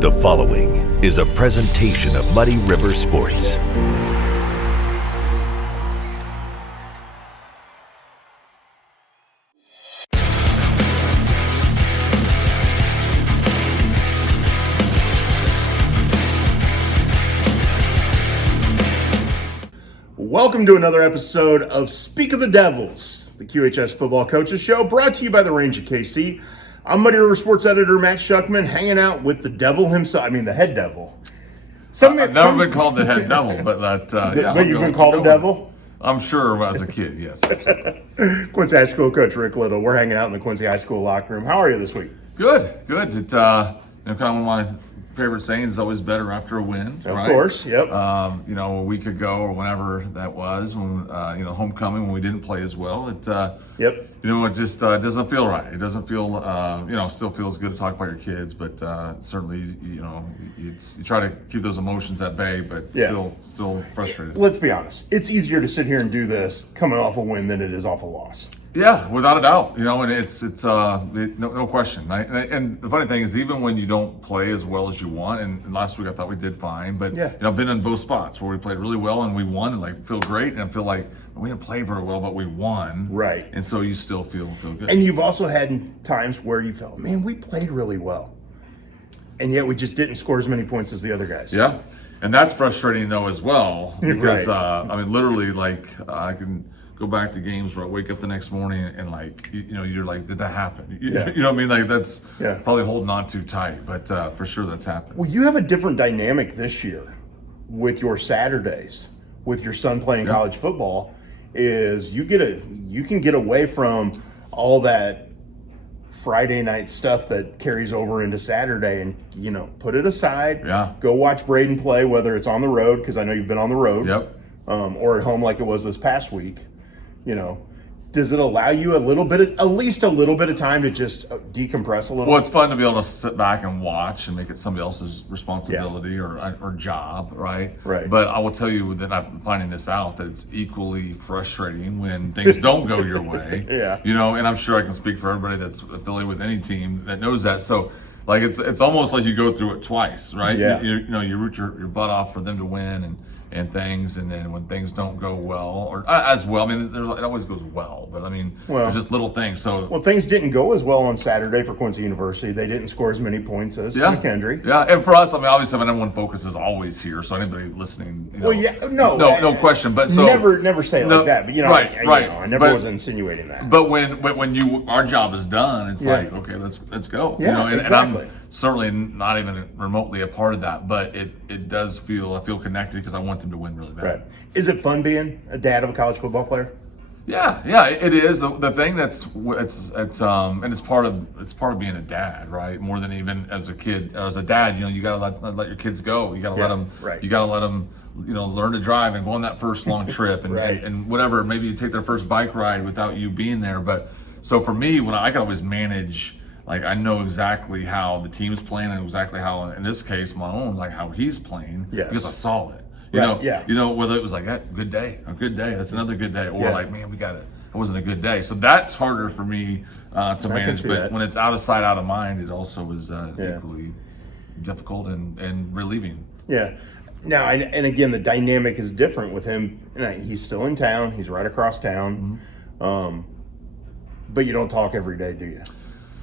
The following is a presentation of Muddy River Sports. Welcome to another episode of Speak of the Devils, the QHS Football Coaches Show, brought to you by the Range of KC. I'm Muddy River Sports Editor Matt Schuckman, hanging out with the devil himself. I mean, the head devil. I've never been called the head devil, but that. But you've been called a devil? I'm sure as a kid, yes. Quincy High School coach Rick Little. We're hanging out in the Quincy High School locker room. How are you this week? Good. It, kind of one of my favorite sayings, always better after a win. Of course, yep. A week ago or whenever that was, when homecoming, when we didn't play as well, Yep. It just doesn't feel right. It doesn't feel, still feels good to talk about your kids, but certainly, you try to keep those emotions at bay, but still frustrated. Let's be honest. It's easier to sit here and do this coming off a win than it is off a loss. Yeah, without a doubt. And it's no question. And the funny thing is, even when you don't play as well as you want, and last week I thought we did fine, but I've been in both spots where we played really well and we won and feel great, and I feel like we didn't play very well, but we won. Right. And so you still feel good. And you've also had times where you felt, man, we played really well, and yet we just didn't score as many points as the other guys. Yeah, and that's frustrating though as well, because Right. literally, I can go back to games where I wake up the next morning and you're like, did that happen? You know what I mean? That's probably holding on too tight, but for sure that's happened. Well, you have a different dynamic this year with your Saturdays, with your son playing college football, is you can get away from all that Friday night stuff that carries over into Saturday and, put it aside. Yeah. Go watch Braden play, whether it's on the road, because I know you've been on the road. Yep. Or at home like it was this past week. Does it allow you at least a little bit of time to just decompress a little? Well, it's fun to be able to sit back and watch and make it somebody else's responsibility or job, right? Right. But I will tell you that I'm finding this out, that it's equally frustrating when things don't go your way. Yeah. And I'm sure I can speak for everybody that's affiliated with any team that knows that. So, it's almost like you go through it twice, right? Yeah. You root your butt off for them to win and things, and then when things don't go well or as well, it always goes well, but there's just little things. So things didn't go as well on Saturday for Quincy University. They didn't score as many points as McKendree. Yeah, and for us, obviously, my number one focus is always here. So anybody listening, no question. But so never say it like that. But right. I never was insinuating that. But when our job is done, it's like, okay, let's go. Yeah, and exactly. I'm certainly not even remotely a part of that, but it does feel, I feel connected because I want them to win really bad. Right. Is it fun being a dad of a college football player? Yeah, it is. The thing it's and it's part of being a dad, right? More than even as a kid, or as a dad, you gotta let your kids go. You gotta let them. Right. You gotta let them. Learn to drive and go on that first long trip and Right. and whatever. Maybe you take their first bike ride without you being there. But so for me, when I can always manage. I know exactly how the team's playing and exactly how, in this case, my own, how he's playing, because I saw it. Whether it was good day, that's another good day, or man, it wasn't a good day. So that's harder for me to manage. But when it's out of sight, out of mind, it also is equally difficult and relieving. Yeah. Now, and again, the dynamic is different with him. He's still in town. He's right across town. Mm-hmm. But you don't talk every day, do you?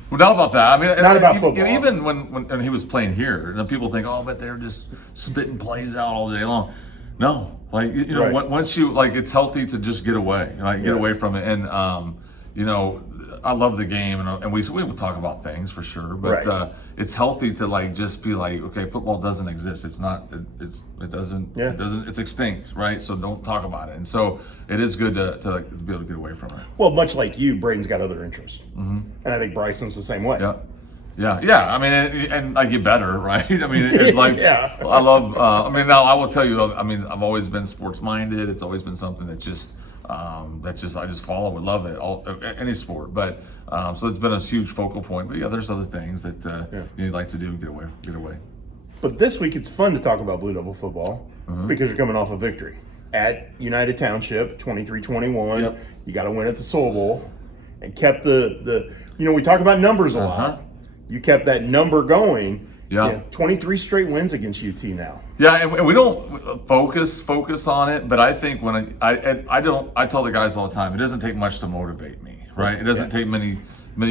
Well, not about that. Not about football. Even when he was playing here, people think, but they're just spitting plays out all day long. No, Right. once you it's healthy to just get away, get away from it. And I love the game, and we will talk about things for sure, but Right. It's healthy to just be okay, football doesn't exist. It's not. It doesn't. Yeah. It doesn't. It's extinct, right? So don't talk about it. And so it is good to be able to get away from it. Well, much like you, Braden's got other interests, and I think Bryson's the same way. Yeah. And you better, right? Yeah. I love. Now I will tell you. I've always been sports minded. It's always been something that I just follow and love it. Any sport, but so it's been a huge focal point. But there's other things that you like to do and get away. But this week it's fun to talk about Blue Devil football because you're coming off a victory at United Township, 23-21. Yep. You got to win at the Soul Bowl, and kept the we talk about numbers a lot. You kept that number going, Yeah. 23 straight wins against UT now. Yeah, and we don't focus on it, but I think when I tell the guys all the time, it doesn't take much to motivate me, right? It doesn't take many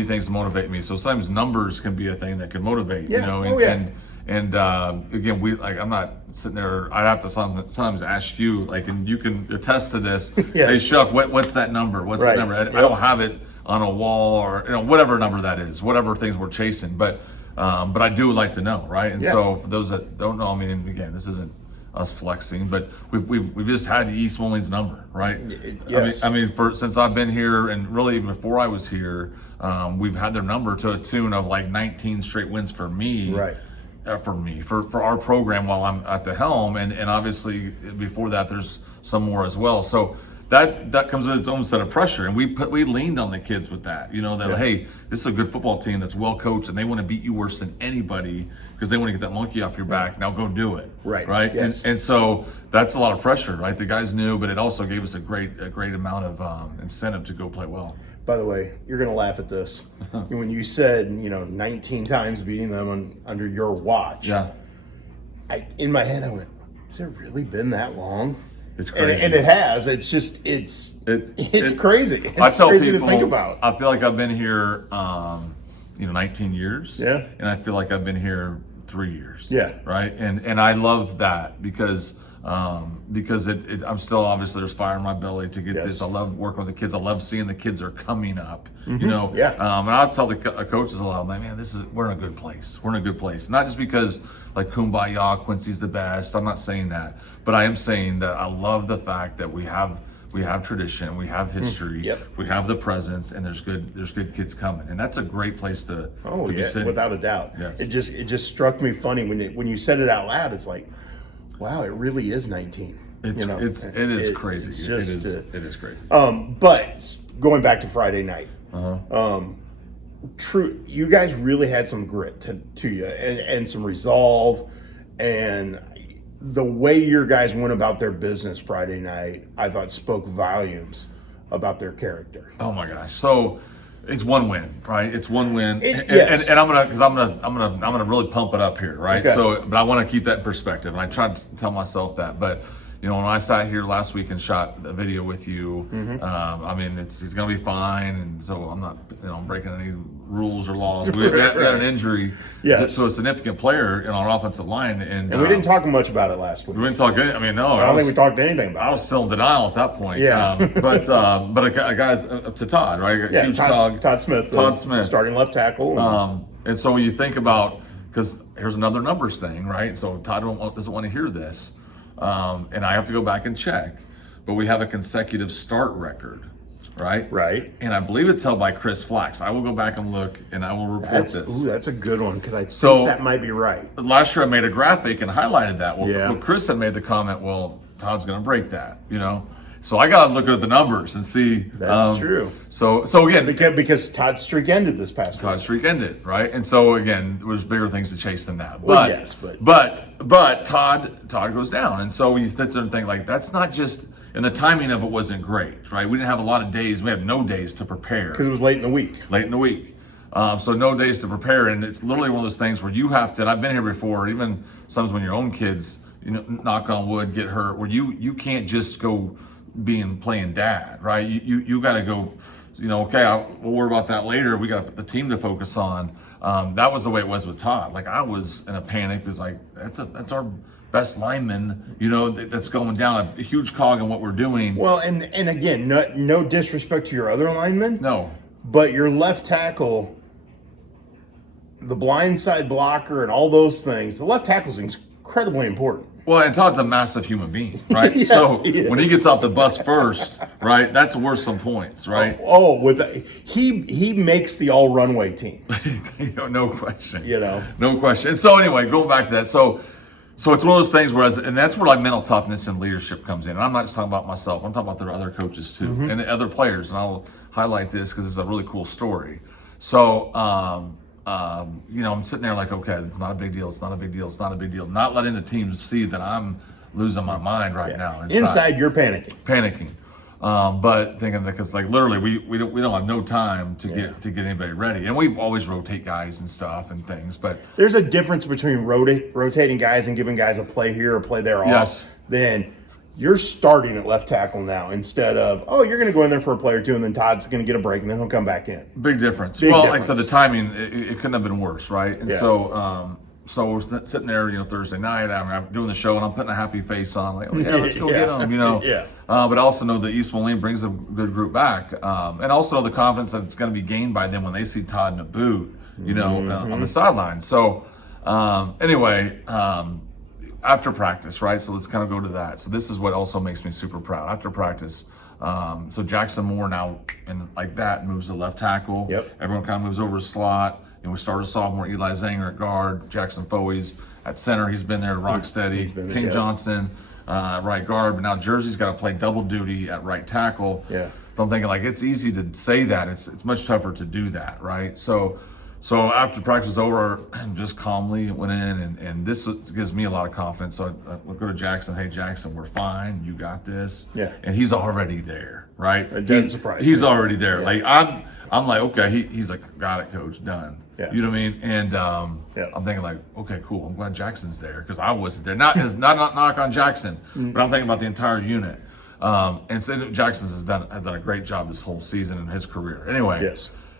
things to motivate me. So sometimes numbers can be a thing that can motivate, you know. And again, I'm not sitting there. I have to sometimes ask you, like, and you can attest to this. Hey, Schuck, what's that number? What's that number? I don't have it on a wall or whatever number that is, whatever things we're chasing, but I do like to know, right? And so for those that don't know, I mean, again, this isn't us flexing, but we've just had East Molin's number, right? Yes. I mean, since I've been here, and really even before I was here, we've had their number to a tune of like 19 straight wins for me, right? For our program while I'm at the helm, and obviously before that there's some more as well. So that comes with its own set of pressure, and we leaned on the kids with that. Hey, this is a good football team that's well coached, and they want to beat you worse than anybody because they want to get that monkey off your back. Now go do it. Right. Yes. And so that's a lot of pressure, right? The guys knew, but it also gave us a great amount of incentive to go play well. By the way, you're going to laugh at this. When you said, 19 times beating them under your watch. Yeah. In my head, I went, has it really been that long? It's crazy. And it has. It's just, it's crazy. It's I tell crazy people, to think about. I feel like I've been here, 19 years. Yeah. And I feel like I've been here 3 years. Yeah. Right. And I love that because I'm still, obviously there's fire in my belly to get this. I love working with the kids. I love seeing the kids are coming up, Yeah. And I'll tell the coaches a lot, I'm like, man, we're in a good place. We're in a good place. Not just because like kumbaya, Quincy's the best. I'm not saying that, but I am saying that I love the fact that we have tradition, we have history, we have the presence, and there's good kids coming, and that's a great place to be sitting. Without a doubt. Yes. It just struck me funny when you said it out loud. It's like, wow, it really is 19. It is crazy. It's just, it is crazy. But going back to Friday night, true, you guys really had some grit to you and some resolve, and the way your guys went about their business Friday night, I thought spoke volumes about their character. Oh my gosh! So it's one win, right? It's one win, yes. and I'm gonna really pump it up here, right? Okay. So, but I want to keep that in perspective, and I tried to tell myself that, but. When I sat here last week and shot a video with you, I mean, he's going to be fine, and so I'm not, breaking any rules or laws. We had an injury to a significant player in our offensive line, and we didn't talk much about it last week. We didn't talk. I mean, no, I don't think we talked anything about it. I was still in denial at that point. Yeah, but a guy to Todd, right? Yeah, huge Todd Smith, starting left tackle. And so when you think about, because here's another numbers thing, right? So Todd doesn't want to hear this. And I have to go back and check, but we have a consecutive start record, right? Right. And I believe it's held by Chris Flax. I will go back and look, and I will report this. Ooh, that's a good one, because I think that might be right. Last year I made a graphic and highlighted that. Well, Chris had made the comment, well, Todd's going to break that, So I got to look at the numbers and see. That's true. So again, because Todd's streak ended this past week. Todd's streak ended, right? And so again, there's bigger things to chase than that. But Todd goes down, and so you sit there and think, like, that's not just. And the timing of it wasn't great, right? We didn't have a lot of days. We had no days to prepare because it was late in the week. So no days to prepare, and it's literally one of those things where you have to. And I've been here before, even sometimes when your own kids, knock on wood, get hurt, where you can't just go. Playing dad, right? You got to go, okay, we'll worry about that later. We got the team to focus on. That was the way it was with Todd. Like, I was in a panic because, like, that's our best lineman, that's going down, a huge cog in what we're doing. Well, and again, no disrespect to your other linemen. No. But your left tackle, the blindside blocker and all those things, the left tackle is incredibly important. Well, and Todd's a massive human being, right? Yes, so he when he gets off the bus first, right, that's worth some points, right? He makes the all runway team. No question. No question. And so anyway, going back to that, so it's one of those things and that's where like mental toughness and leadership comes in. And I'm not just talking about myself. I'm talking about the other coaches too, and the other players. And I'll highlight this because it's a really cool story. So. I'm sitting there like, okay, it's not a big deal. It's not a big deal. It's not a big deal. Not letting the team see that I'm losing my mind right now. Inside, you're panicking. But thinking that because like literally we don't have no time to get anybody ready, and we always rotate guys and stuff and things. But there's a difference between rotating guys and giving guys a play here or play there off. Then you're starting at left tackle now instead of, you're going to go in there for a play or two and then Todd's going to get a break and then he'll come back in. Big difference. Like I said, the timing, it couldn't have been worse, right? And so we're sitting there, Thursday night, I'm doing the show and I'm putting a happy face on, like, let's go get them, But I also know that East Moline brings a good group back. And also the confidence that's going to be gained by them when they see Todd in a boot, on the sideline. So anyway, after practice, right? So let's kind of go to that. So this is what also makes me super proud. After practice, so Jackson Moore now, and like that, moves to left tackle. Everyone kind of moves over to slot. And we started sophomore Eli Zanger at guard, Jackson Foey's at center. He's been there to rock steady. King Johnson at right guard. But now Jersey's got to play double duty at right tackle. But I'm thinking, like, it's easy to say that. It's much tougher to do that, right? So after practice was over, just calmly went in, and this gives me a lot of confidence. So I go to Jackson. Hey, Jackson, we're fine. You got this. And he's already there, right? It doesn't surprise me. He's already there. Like I'm like, okay. He's like, got it, coach, done. You know what I mean? And I'm thinking like, okay, cool. I'm glad Jackson's there because I wasn't there. Not knock on Jackson, but I'm thinking about the entire unit. And so Jackson has done a great job this whole season in his career. Anyway.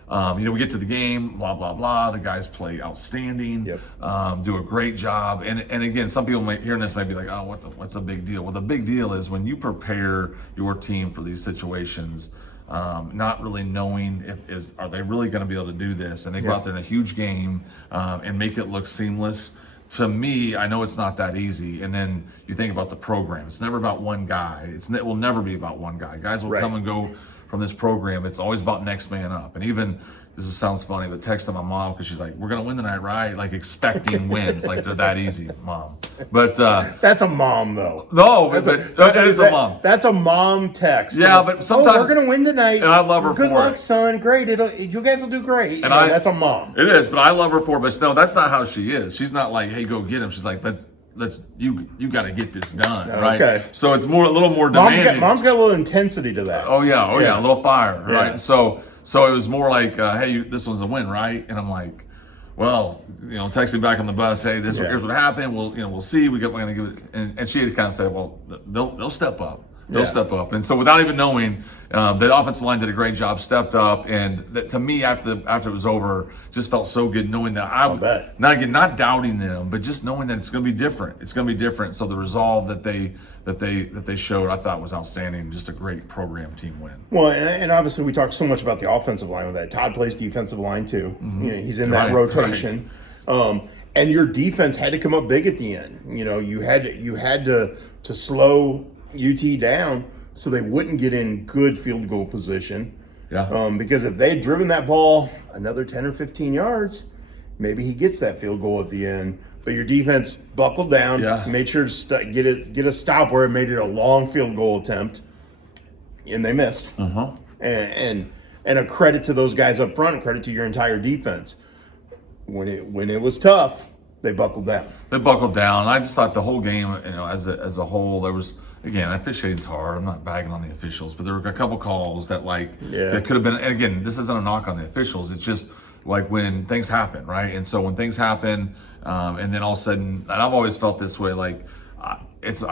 We get to the game, blah, blah, blah. The guys play outstanding, do a great job. And again, some people hearing this may be like, what's a big deal? Well, the big deal is when you prepare your team for these situations, not really knowing are they really going to be able to do this? And they go out there in a huge game and make it look seamless. To me, I know it's not that easy. And then you think about the program. It's never about one guy. It will never be about one guy. Guys will come and go from this program. It's always about next man up. And even, sounds funny, but texting my mom because she's like, we're going to win tonight, right? Like expecting wins, like they're that easy, Mom. But that's a mom, though. No, but that is a mom. That's a mom text. Yeah, but sometimes we're going to win tonight. And I love her for it. Good luck, son. Great. You guys will do great. And that's a mom. It is, but I love her for it. But no, that's not how she is. She's not like, hey, go get him. She's like, you got to get this done, right? Okay. So it's a little more demanding. Mom's got a little intensity to that. Oh yeah, a little fire, right? So it was more like, hey, this one's a win, right? And I'm like, well, texting back on the bus, hey, here's what happened. We'll see. We're gonna give it, and she had kind of said, well, they'll step up. They'll step up. And so without even knowing, the offensive line did a great job, stepped up, and that, to me, after it was over, just felt so good knowing that not doubting them, but just knowing that it's going to be different. It's going to be different. So the resolve that they showed, I thought was outstanding. Just a great program team win. Well, and obviously we talk so much about the offensive line with that. Todd plays defensive line too. He's in that rotation. And your defense had to come up big at the end. You had to slow UT down so they wouldn't get in good field goal position. Because if they had driven that ball another 10 or 15 yards, maybe he gets that field goal at the end. But your defense buckled down, made sure to get a stop where it made it a long field goal attempt, and they missed. And a credit to those guys up front, and credit to your entire defense. When it was tough, they buckled down. I just thought the whole game, as a whole, there was. Again, officiating's hard. I'm not bagging on the officials, but there were a couple calls that that could have been. And again, this isn't a knock on the officials. It's just like when things happen, right? And so when things happen, and then all of a sudden, and I've always felt this way. Like I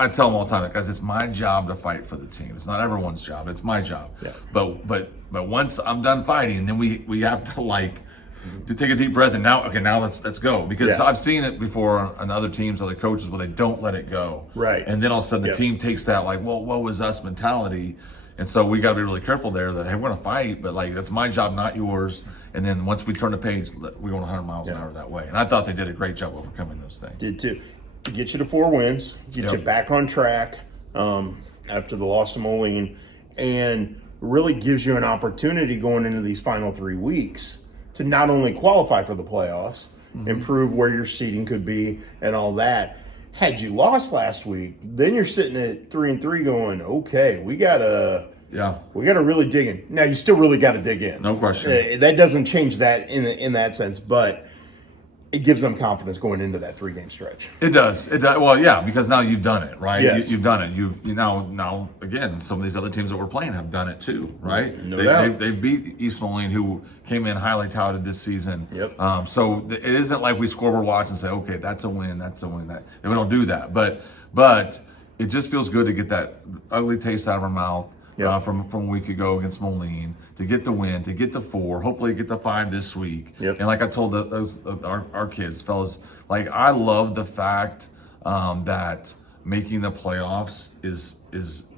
tell them all the time, guys, it's my job to fight for the team. It's not everyone's job. It's my job. But once I'm done fighting, then we have to take a deep breath and now let's go, because I've seen it before on other teams, other coaches, where they don't let it go, and then all of a sudden the team takes that what was us mentality, and so we got to be really careful there that, hey, we're gonna fight, but that's my job, not yours. And then once we turn the page, we're going 100 miles an hour that way, and I thought they did a great job overcoming those things. Did too. To get you to 4 wins, get you back on track after the loss to Moline, and really gives you an opportunity going into these final 3 weeks to not only qualify for the playoffs, improve where your seeding could be and all that. Had you lost last week, then you're sitting at 3-3 going, okay, we gotta really dig in. Now you still really gotta dig in. No question. That doesn't change that in that sense, but it gives them confidence going into that 3-game stretch. It does. It does. Well, yeah, because now you've done it, right? Yes. You've done it. Now again, some of these other teams that we're playing have done it too, right? No doubt. They've beat East Moline, who came in highly touted this season. Yep. So it isn't like we scoreboard watch and say, okay, that's a win, that's a win. And we don't do that. But it just feels good to get that ugly taste out of our mouth. Yep. From a week ago against Moline, to get the win, to get the 4, hopefully get the 5 this week. Yep. And like I told our kids, fellas, like I love the fact that making the playoffs is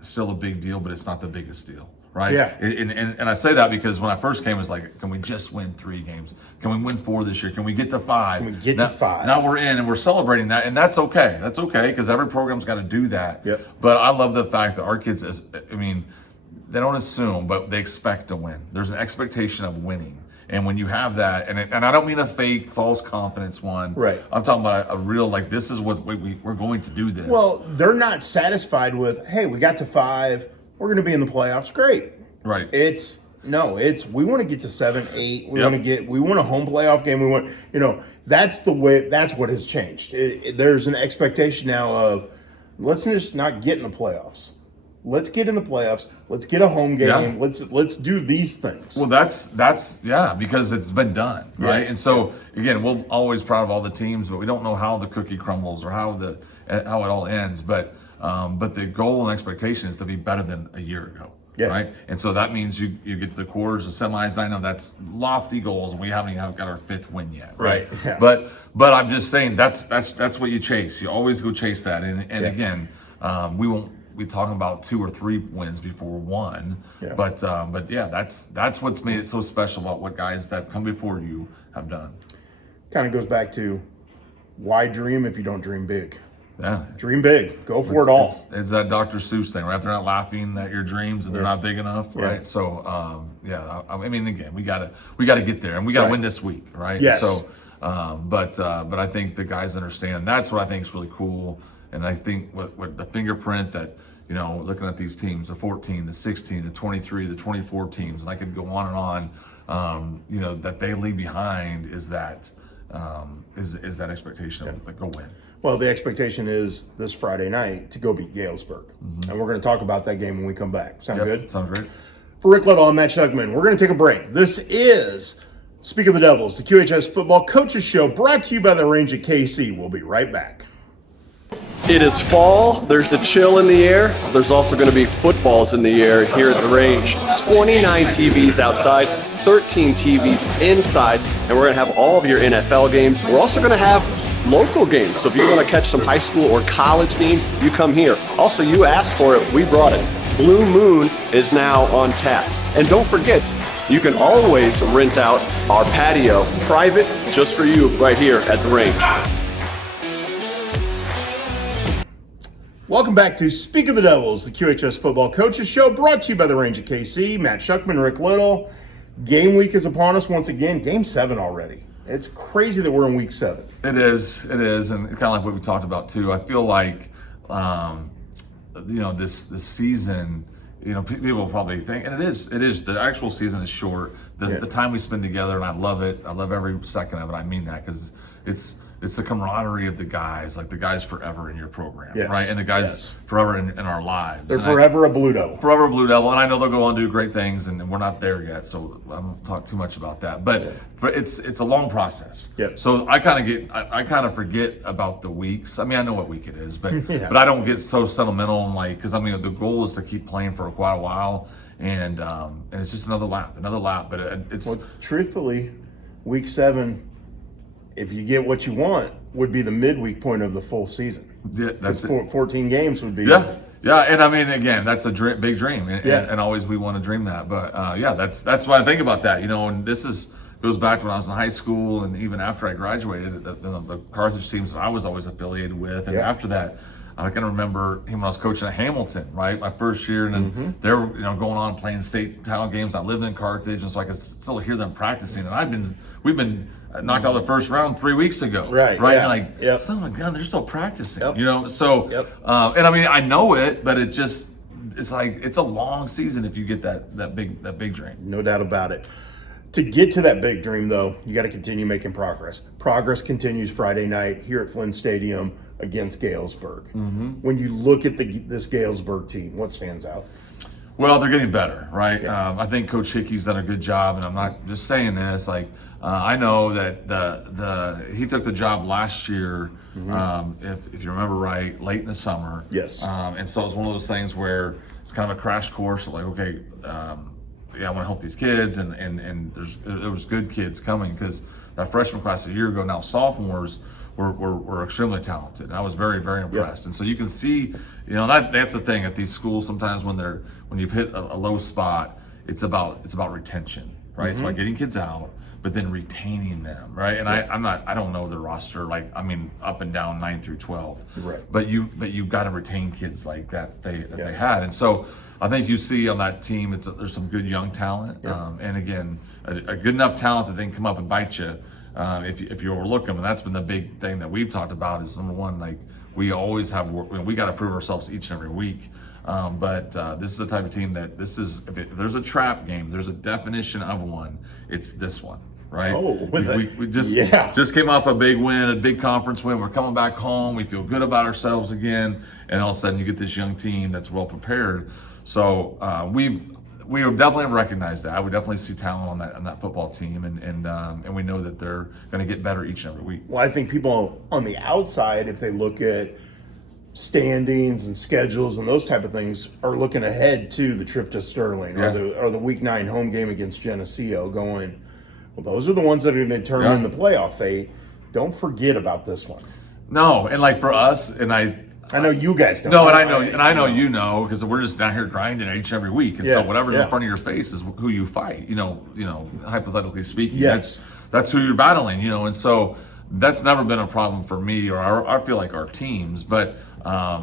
still a big deal, but it's not the biggest deal, right? Yeah. And I say that because when I first came, it's like, can we just win 3 games? Can we win 4 this year? Can we get to 5? Can we get to 5? Now we're in and we're celebrating that, and that's okay. That's okay because every program's got to do that. Yep. But I love the fact that our kids, they don't assume, but they expect to win. There's an expectation of winning. And when you have that, and I don't mean a fake, false confidence one. Right. I'm talking about a real, like, this is what we're going to do this. Well, they're not satisfied with, hey, we got to 5, we're going to be in the playoffs. Great. Right. We want to get to 7, 8. We Yep. want a home playoff game. We want, that's the way. That's what has changed. There's an expectation now of, let's just not get in the playoffs. Let's get in the playoffs. Let's get a home game. Yeah. Let's do these things. Well, that's because it's been done, right? Yeah. And so again, we're always proud of all the teams, but we don't know how the cookie crumbles or how it all ends. But the goal and expectation is to be better than a year ago. Yeah. Right. And so that means you get to the quarters, the semis. I know that's lofty goals, and we haven't even got our 5th win yet. Right. Yeah. But I'm just saying that's what you chase. You always go chase that. And again, we won't be talking about 2 or 3 wins before 1. Yeah. But yeah, that's what's made it so special about what guys that come before you have done. Kind of goes back to, why dream if you don't dream big? Yeah. Dream big. Go for it all. It's that Dr. Seuss thing, right? They're not laughing at your dreams and they're not big enough, right? Yeah. So, I mean, again, we gotta get there, and we gotta win this week, right? Yes. So, but I think the guys understand. That's what I think is really cool, and I think what the fingerprint that, looking at these teams, the 14, the 16, the 23, the 24 teams, and I could go on and on, that they leave behind is that expectation of go win. Well, the expectation is this Friday night to go beat Galesburg. Mm-hmm. And we're going to talk about that game when we come back. Sound good? Sounds great. For Rick Little, I'm Matt Schuckman. We're going to take a break. This is Speak of the Devils, the QHS Football Coaches Show, brought to you by the Range at KC. We'll be right back. It is fall, there's a chill in the air, there's also going to be footballs in the air here at the range. 29 TVs outside, 13 TVs inside, and we're going to have all of your NFL games. We're also going to have local games, so if you want to catch some high school or college games, you come here. Also, you asked for it, we brought it. Blue Moon is now on tap. And don't forget, you can always rent out our patio, private, just for you right here at the range. Welcome back to Speak of the Devils, the QHS Football Coaches Show, brought to you by the Range at KC. Matt Schuckman, Rick Little. Game week is upon us once again. Game 7 already. It's crazy that we're in week 7. It is, and kind of like what we talked about too. I feel like, this season, people probably think, and it is. The actual season is short. The time we spend together, and I love it. I love every second of it. I mean that because it's the camaraderie of the guys, like the guys forever in your program, right? And the guys forever in our lives. They're forever a Blue Devil. Forever a Blue Devil, and I know they'll go on to do great things, and we're not there yet, so I won't talk too much about that. But it's a long process. Yep. So I kind of forget about the weeks. I mean, I know what week it is, but but I don't get so sentimental and because the goal is to keep playing for quite a while, and it's just another lap. But it's truthfully, week 7, if you get what you want, would be the midweek point of the full season. Yeah, that's it. 14 games would be. Yeah, and I mean, again, that's a big dream, and always we want to dream that. But that's why I think about that, and this goes back to when I was in high school, and even after I graduated, the Carthage teams that I was always affiliated with, and after that, I can remember him when I was coaching at Hamilton, right? My first year, and then they were going on playing state title games. I lived in Carthage, and so I could still hear them practicing. And we've been knocked out of the first round 3 weeks ago, right? Yeah. And son of a gun, they're still practicing, So, and I mean, I know it, but it's a long season if you get that big dream. No doubt about it. To get to that big dream, though, you got to continue making progress. Progress continues Friday night here at Flynn Stadium against Galesburg. When you look at this Galesburg team, what stands out? Well, they're getting better, right? I think Coach Hickey's done a good job, and I'm not just saying this. Like, I know that he took the job last year, if you remember right, late in the summer. Yes. And so it's one of those things where it's kind of a crash course. Like, okay, I want to help these kids, and there was good kids coming because that freshman class a year ago, now sophomores, were extremely talented. And I was very, very impressed. Yep. And so you can see, that's the thing at these schools. Sometimes when you've hit a low spot, it's about retention, right? It's about getting kids out, but then retaining them, right? And I don't know the roster, up and down 9 through 12, right? But you've got to retain kids like that they had. And so I think you see on that team, there's some good young talent, and again, a good enough talent that they can come up and bite you. If you overlook them, and that's been the big thing that we've talked about is number one, like we always have work. We got to prove ourselves each and every week. But this is the type of team that if there's a trap game, there's a definition of one. It's this one, right? Oh, we just came off a big win, a big conference win. We're coming back home. We feel good about ourselves again, and all of a sudden you get this young team that's well prepared. So we definitely recognized that. We definitely see talent on that football team, and we know that they're going to get better each and every week. Well, I think people on the outside, if they look at standings and schedules and those type of things, are looking ahead to the trip to Sterling or the Week 9 home game against Geneseo, going, well, those are the ones that are going to determine the playoff fate. Don't forget about this one. No, and like for us, and I know you guys don't. No, and I know because we're just down here grinding each and every week, and so whatever's in front of your face is who you fight. Hypothetically speaking, that's who you're battling. And so that's never been a problem for me or I feel like our teams. But I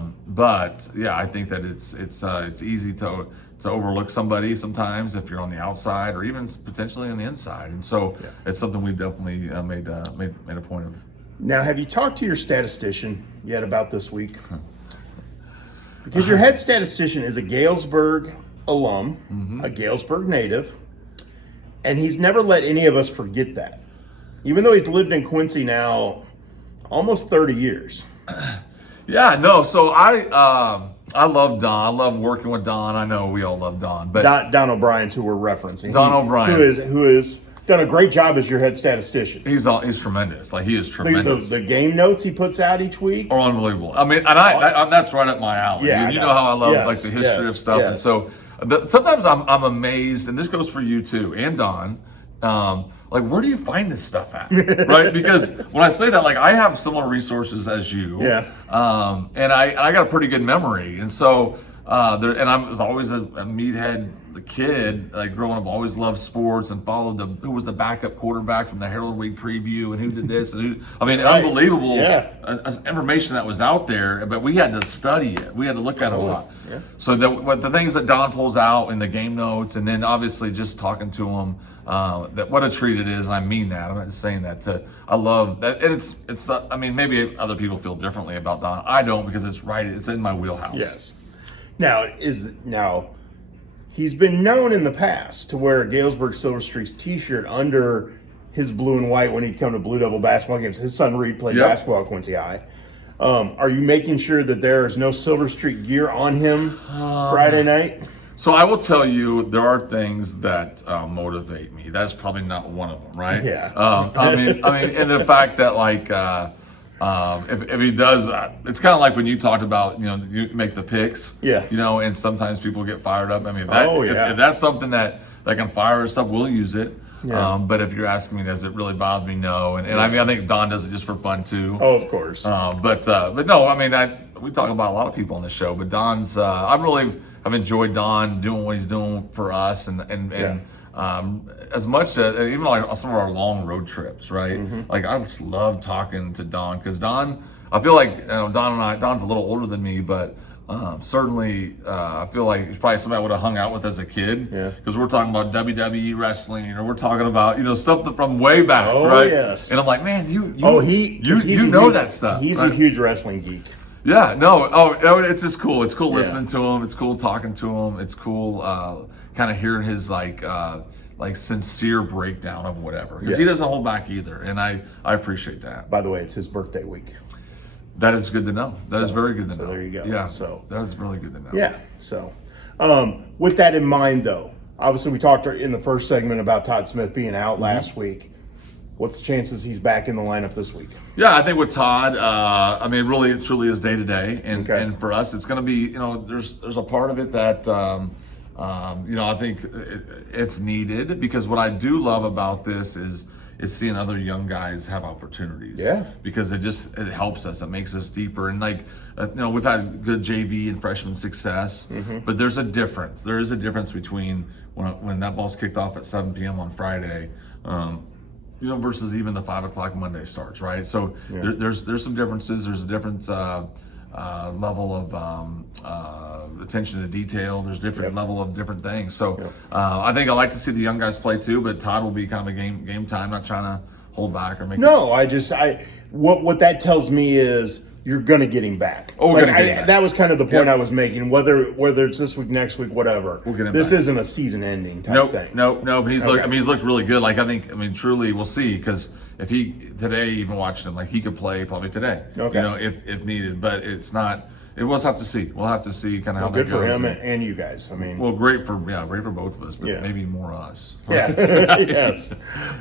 think that it's easy to overlook somebody sometimes if you're on the outside or even potentially on the inside, and so it's something we've definitely made a point of. Now, have you talked to your statistician yet about this week? Because your head statistician is a Galesburg alum, a Galesburg native, and he's never let any of us forget that. Even though he's lived in Quincy now almost 30 years. So I love Don. I love working with Don. I know we all love Don. But Don O'Brien's who we're referencing. O'Brien. Who is done a great job as your head statistician. He's tremendous. Like, he is tremendous. The game notes he puts out each week are unbelievable. I mean, and that's right up my alley. Yeah, you know how I love the history of stuff, and so sometimes I'm amazed, and this goes for you too, and Don. Where do you find this stuff at? Right? Because when I say that, I have similar resources as you. Yeah. And I got a pretty good memory, and so and I was always a meathead. The kid, growing up, always loved sports and followed who was the backup quarterback from the Herald League preview and who did this and who. I mean, unbelievable information that was out there, but we had to study it. We had to look at it a lot. Yeah. So the things that Don pulls out in the game notes, and then obviously just talking to him, that what a treat it is, and I mean that. I'm not just saying that. I love that, and it's. I mean, maybe other people feel differently about Don. I don't, because it's right. It's in my wheelhouse. Yes. Now. He's been known in the past to wear a Galesburg Silver Streaks t-shirt under his blue and white when he'd come to Blue Devil basketball games. His son Reed played basketball at Quincy High. Are you making sure that there is no Silver Streak gear on him Friday night? So I will tell you, there are things that motivate me. That's probably not one of them, right? Yeah. I mean, and the fact that if he does, it's kind of like when you talked about, you make the picks, and sometimes people get fired up. I mean, if that's something that can fire us up, we'll use it. Yeah. But if you're asking me, does it really bother me? No. And I think Don does it just for fun too. Oh, of course. But no, we talk about a lot of people on the show, but Don's, I've enjoyed Don doing what he's doing for us, and as much as even some of our long road trips, right? Mm-hmm. I just love talking to Don, because Don, I feel like Don's a little older than me, but certainly I feel like he's probably somebody I would have hung out with as a kid, because we're talking about WWE wrestling, or we're talking about stuff from way back, right? Yes. And I'm like, man, you that stuff. He's a huge wrestling geek. Yeah, it's just cool. It's cool listening to him. It's cool talking to him. It's cool kind of hearing his like sincere breakdown of whatever, because he Yes. doesn't hold back either, and I appreciate that. By the way, it's his birthday week. That is good to know. That is very good to know. there you go. Yeah, So that is really good to know. yeah. So with that in mind, though, obviously we talked in the first segment about Todd Smith being out last week. What's the chances he's back in the lineup this week? Yeah, I think with Todd, I mean, really, it truly is day to day, and Okay. and for us, it's going to be, there's a part of it that, I think if needed, because what I do love about this is seeing other young guys have opportunities. Yeah. Because it helps us, it makes us deeper, and we've had good JV and freshman success, but there's a difference. There is a difference between when that ball's kicked off at 7 p.m. on Friday. Versus even the 5 o'clock Monday starts, right? So there's some differences. There's a different level of attention to detail. There's different level of different things. So I think I like to see the young guys play too, but Todd will be kind of a game time, not trying to hold back or make. No, what that tells me is you're gonna get him back. Oh, we're gonna get him back. That was kind of the point I was making. Whether it's this week, next week, whatever. We'll get him this back. isn't a season-ending type thing. No. But he's looked really good. Truly, we'll see, because if he today even watched him, he could play probably today. Okay. If needed, but it's not. We'll have to see. We'll have to see kind of how Good that for goes. him and you guys. I mean, Well, great for both of us, but maybe more us. yeah, yes.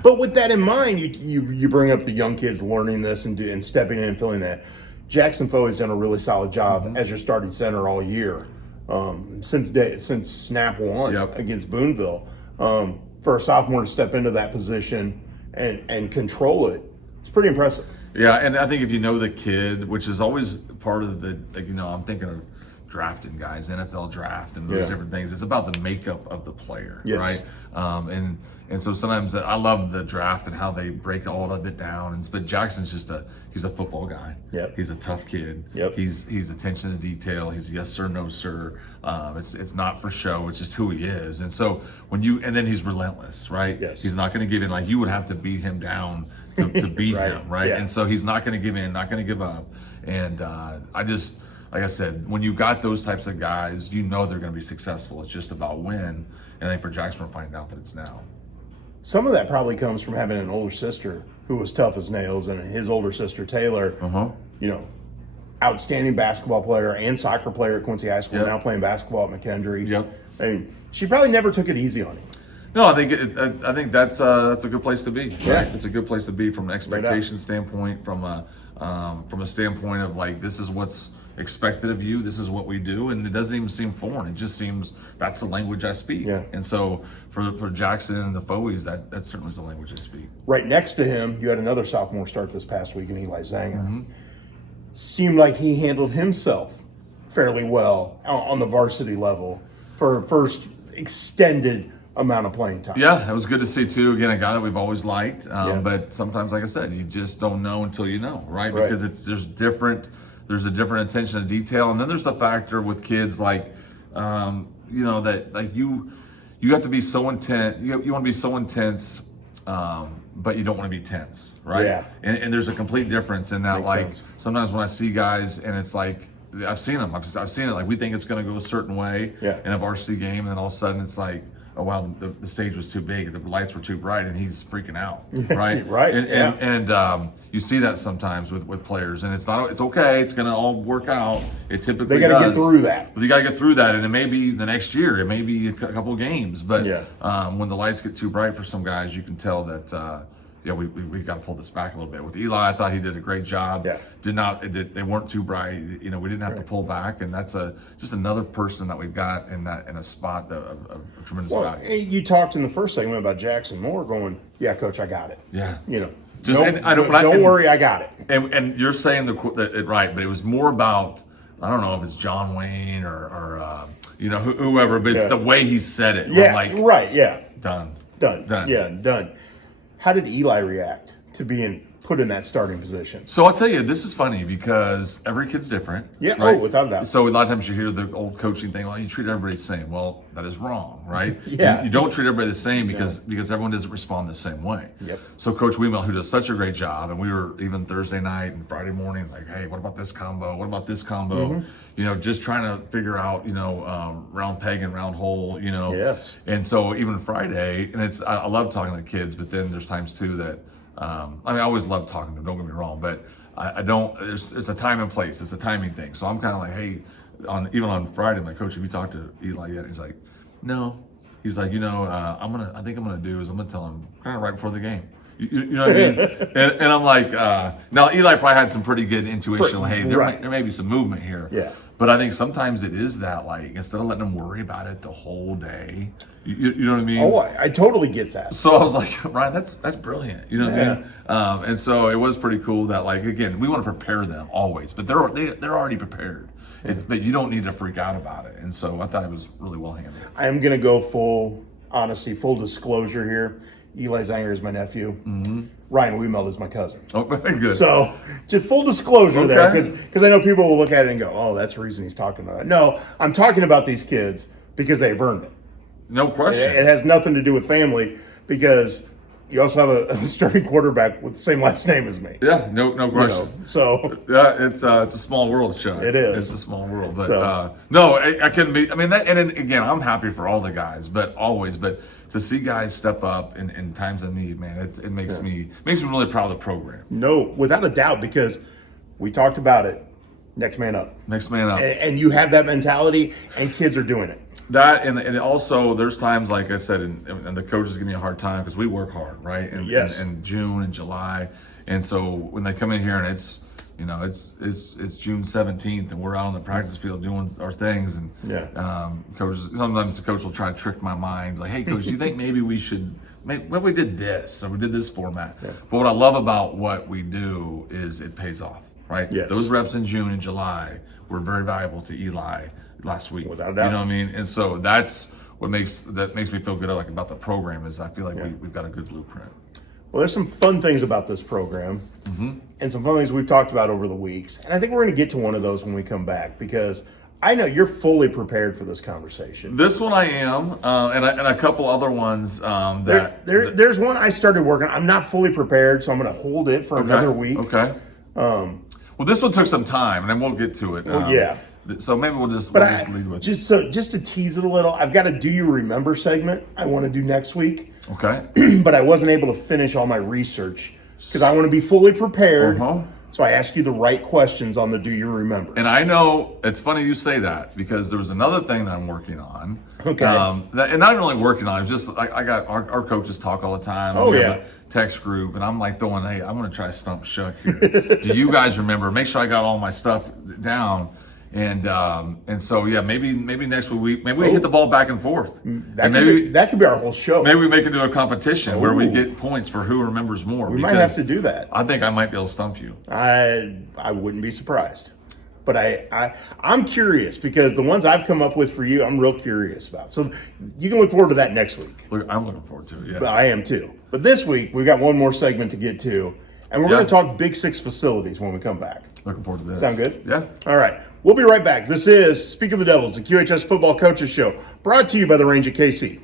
But with that in mind, you bring up the young kids learning this and stepping in and feeling that. Jackson Foe has done a really solid job as your starting center all year, since snap one against Boonville. For a sophomore to step into that position and control it, it's pretty impressive. Yeah, and I think if you know the kid, which is always part of the, I'm thinking of drafting guys, NFL draft and those different things. It's about the makeup of the player, right? And so sometimes I love the draft and how they break all of it down. But Jackson's he's a football guy. Yep. He's a tough kid. Yep. He's attention to detail. He's yes sir, no sir. It's not for show. It's just who he is. And so and then he's relentless, right? Yes. He's not going to give in. You would have to beat him down to beat him, right? Yeah. And so he's not going to give in, not going to give up. And like I said, when you got those types of guys, they're going to be successful. It's just about when. And I think for Jackson, we're finding out that it's now. Some of that probably comes from having an older sister who was tough as nails, and his older sister Taylor, outstanding basketball player and soccer player at Quincy High School, now playing basketball at McKendree. Yep. I mean, she probably never took it easy on him. No, I think that's a good place to be. Right? Yeah. It's a good place to be from an expectation standpoint, from a standpoint of this is what's expected of you. This is what we do, and it doesn't even seem foreign. It just seems that's the language I speak. Yeah. And so for Jackson and the Foeys, that certainly is the language I speak. Right next to him, you had another sophomore start this past week in Eli Zanger. Seemed like he handled himself fairly well on the varsity level for a first extended amount of playing time. Yeah, it was good to see too. Again, a guy that we've always liked, but sometimes, like I said, you just don't know until you know, right? Because there's a different attention to detail, and then there's the factor with kids you have to be so intense. You want to be so intense, but you don't want to be tense, right? Yeah. And there's a complete difference in that. Makes sense. Sometimes when I see guys, and it's I've seen them. I've seen it. We think it's going to go a certain way in a varsity game, and then all of a sudden it's oh wow, the stage was too big, the lights were too bright, and he's freaking out, right? Right. And you see that sometimes with players, and it's okay, it's gonna all work out. It typically They got to get through that. But you gotta get through that, and it may be the next year, it may be a couple games, but when the lights get too bright for some guys, you can tell that we've got to pull this back a little bit. With Eli, I thought he did a great job. Yeah. They weren't too bright. We didn't have to pull back, and that's just another person that we've got in a spot of tremendous value. You talked in the first segment about Jackson Moore going, "Yeah, coach, I got it." Yeah. Don't worry, I got it. And you're saying it right, but it was more about, I don't know if it's John Wayne or whoever, but it's the way he said it. Yeah, right. Yeah. Done. Yeah, done. How did Eli react to being put in that starting position. So I'll tell you, this is funny because every kid's different. Yeah, right? without a doubt. So a lot of times you hear the old coaching thing, well, you treat everybody the same. Well, that is wrong, right? Yeah. You don't treat everybody the same because everyone doesn't respond the same way. Yep. So Coach Wemel, who does such a great job, and we were even Thursday night and Friday morning, like, hey, what about this combo? What about this combo? Just trying to figure out, round peg and round hole, Yes. And so even Friday, and I love talking to the kids, but then there's times too that, I always love talking to them, don't get me wrong, but I don't, it's a time and place, it's a timing thing. So I'm kind of like, hey, even on Friday, my coach, have you talked to Eli yet? He's like, no. He's like, I think I'm gonna do is I'm gonna tell him kind of right before the game. You know what I mean? And I'm like, now Eli probably had some pretty good intuition. Like, hey, there may be some movement here. Yeah. But I think sometimes it is that, like, instead of letting them worry about it the whole day, you know what I mean? Oh, I totally get that. So I was like, Ryan, that's brilliant. You know what I mean? And so it was pretty cool that, like, again, we want to prepare them always, but they're already prepared. But you don't need to freak out about it. And so I thought it was really well handled. I am going to go full honesty, full disclosure here. Eli Zanger is my nephew. Ryan Wemel is my cousin. Oh, very good. So, just full disclosure there, because I know people will look at it and go, oh, that's the reason he's talking about it. No, I'm talking about these kids because they've earned it. No question. It has nothing to do with family, because you also have a starting quarterback with the same last name as me. Yeah, no question. So yeah, it's a small world, Chuck. It is. It's a small world, but no, I couldn't be. I mean, and again, I'm happy for all the guys, but to see guys step up in times of need, man, it makes me really proud of the program. No, without a doubt, because we talked about it. Next man up. Next man up. And you have that mentality, and kids are doing it. That and also there's times, like I said, and the coaches give me a hard time because we work hard, right? In June and July, and so when they come in here and it's June 17th and we're out on the practice field doing our things, and coaches, sometimes the coach will try to trick my mind, like, hey coach, do you think maybe we should what we did this, or we did this format? But what I love about what we do is it pays off, right? Yes. Those reps in June and July were very valuable to Eli last week. Without a doubt. You know what I mean? And so that's what makes me feel good about the program, is I feel like we've got a good blueprint. Well, there's some fun things about this program, and some fun things we've talked about over the weeks. And I think we're going to get to one of those when we come back, because I know you're fully prepared for this conversation. This one I am, and a couple other ones there's one I started working on. I'm not fully prepared, so I'm going to hold it for another week. Okay. Well, this one took some time, and then we'll get to it. So maybe we'll just lead with just to tease it a little. I've got a Do You Remember segment I want to do next week. Okay. But I wasn't able to finish all my research because I want to be fully prepared. So I ask you the right questions on the Do You Remember. And I know it's funny you say that, because there was another thing that I'm working on. Okay. And not really working on, it's just I got our coaches talk all the time. Oh, we yeah. have a text group, and I'm like throwing, hey, I'm going to try to stump Schuck here. Do you guys remember? Make sure I got all my stuff down. And so maybe next week we hit the ball back and forth. That could be our whole show. Maybe we make it to a competition where we get points for who remembers more. We might have to do that. I think I might be able to stump you. I wouldn't be surprised. But I'm curious, because the ones I've come up with for you, I'm real curious about. So you can look forward to that next week. I'm looking forward to it, yeah. But I am too. But this week, we've got one more segment to get to, and we're going to talk Big Six facilities when we come back. Looking forward to this. Sound good? Yeah. All right. We'll be right back. This is Speak of the Devils, the QHS Football Coaches Show, brought to you by the Range of KC.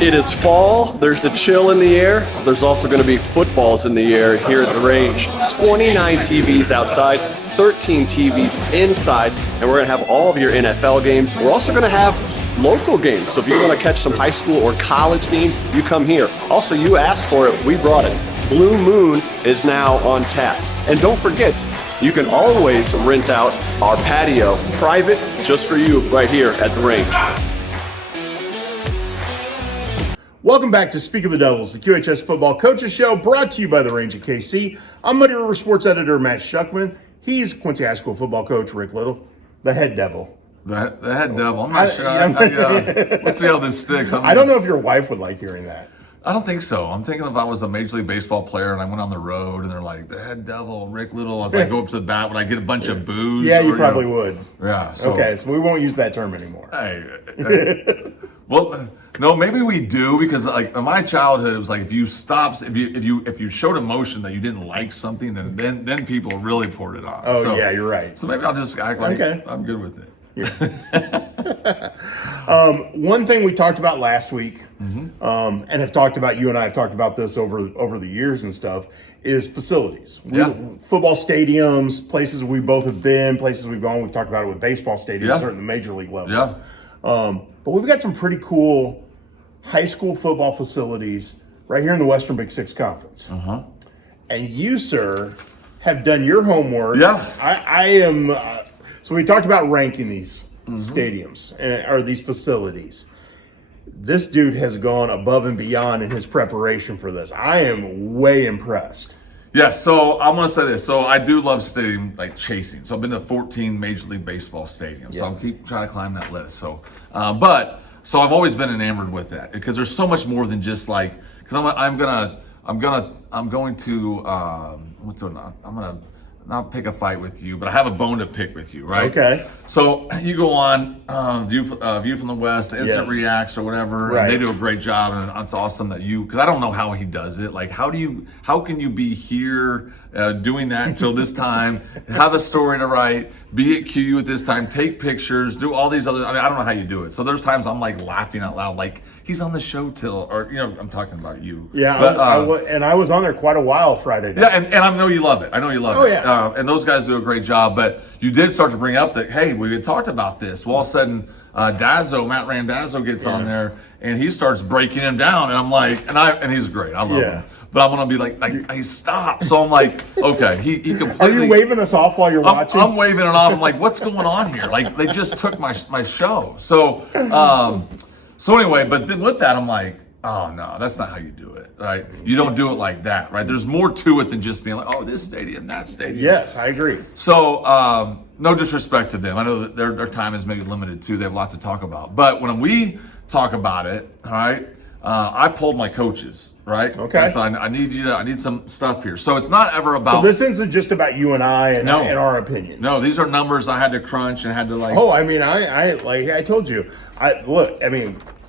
It is fall, there's a chill in the air, there's also going to be footballs in the air here at the range. 29 TVs outside, 13 TVs inside, and we're going to have all of your NFL games. We're also going to have local games, so if you want to catch some high school or college games, you come here. Also, you asked for it, we brought it. Blue Moon is now on tap. And don't forget, you can always rent out our patio, private, just for you right here at the range. Welcome back to Speak of the Devils, the QHS Football Coaches Show, brought to you by the Range of KC. I'm Muddy River Sports Editor Matt Schuckman. He's Quincy High School football coach Rick Little, the head devil. The head devil. I'm not sure. Let's see how this sticks. I don't know if your wife would like hearing that. I don't think so. I'm thinking if I was a Major League Baseball player and I went on the road and they're like, the head devil, Rick Little, as I go up to the bat, would I get a bunch of boos? Yeah, you probably would. Yeah. Okay, so we won't use that term anymore. Hey, Well, no, maybe we do, because like in my childhood, it was like if you showed emotion that you didn't like something, then people really poured it on. Oh, so, yeah, you're right. So maybe I'll just act like Okay. I'm good with it. One thing we talked about last week, Mm-hmm. and have talked about, you and I have talked about this over the years and stuff, is facilities. Yeah. Football stadiums, places we both have been, places we've gone. We've talked about it with baseball stadiums, Yeah. certainly the major league level. Yeah. But we've got some pretty cool high school football facilities right here in the Western Big Six Conference. Uh-huh. And you, sir, have done your homework. Yeah. I am. So we talked about ranking these stadiums or these facilities. This dude has gone above and beyond in his preparation for this. I am way impressed. Yeah, so I'm gonna say this. So I do love stadium like chasing. So I've been to 14 Major League Baseball stadiums. So I'll keep trying to climb that list. So, so I've always been enamored with that, because there's so much more than just like. Because I'm going to not pick a fight with you, but I have a bone to pick with you, right? Okay. So you go on View from the West, Instant Yes. Reacts or whatever, Right. and they do a great job, and it's awesome that because I don't know how he does it. Like, how can you be here doing that until this time, have a story to write, be at QU at this time, take pictures, do all these other. I mean, I don't know how you do it. So there's times I'm like laughing out loud, like he's on the show till, or I'm talking about you. Yeah, but, I was on there quite a while Friday night. yeah, and I know you love it. I know you love it. Oh, yeah. And those guys do a great job. But you did start to bring up that, hey, we had talked about this. Well, all of a sudden, Matt Randazzo gets on there, and he starts breaking him down. And I'm like, and he's great. I love him. But I want to be like, hey, stop. So I'm like, okay, he completely. Are you waving us off while you're watching? I'm waving it off. I'm like, what's going on here? Like, they just took my show. So, so anyway, but then with that, I'm like, oh no, that's not how you do it, right? You don't do it like that, right? There's more to it than just being like, oh, this stadium, that stadium. Yes, I agree. So, no disrespect to them. I know that their time is maybe limited too. They have a lot to talk about. But when we talk about it, all right, I pulled my coaches, right? Okay. So I need some stuff here. So it's not ever about. So this isn't just about you and I and, No. and our opinions. No, these are numbers I had to crunch and had to like. Oh, I mean, I like I told you.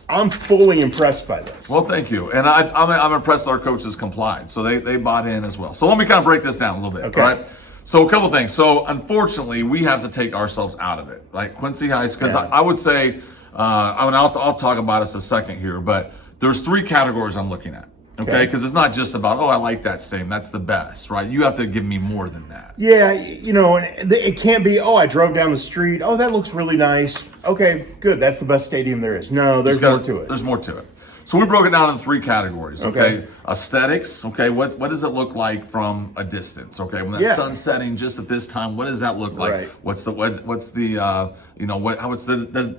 I'm fully impressed by this. Well, thank you. And I'm impressed our coaches complied. So they bought in as well. So let me kind of break this down a little bit. Okay. All right. So a couple things. So unfortunately, we have to take ourselves out of it. Like Quincy High School, because I would say, I'll talk about us a second here, but there's 3 categories I'm looking at. Okay, because it's not just about, I like that stadium, that's the best, right? You have to give me more than that. Yeah, it can't be, I drove down the street. Oh, that looks really nice. Okay, good. That's the best stadium there is. No, there's more to it. There's more to it. So we broke it down into 3 categories, okay? Okay. Aesthetics, okay, what does it look like from a distance, okay? When that sun's setting just at this time, what does that look like? Right. What's the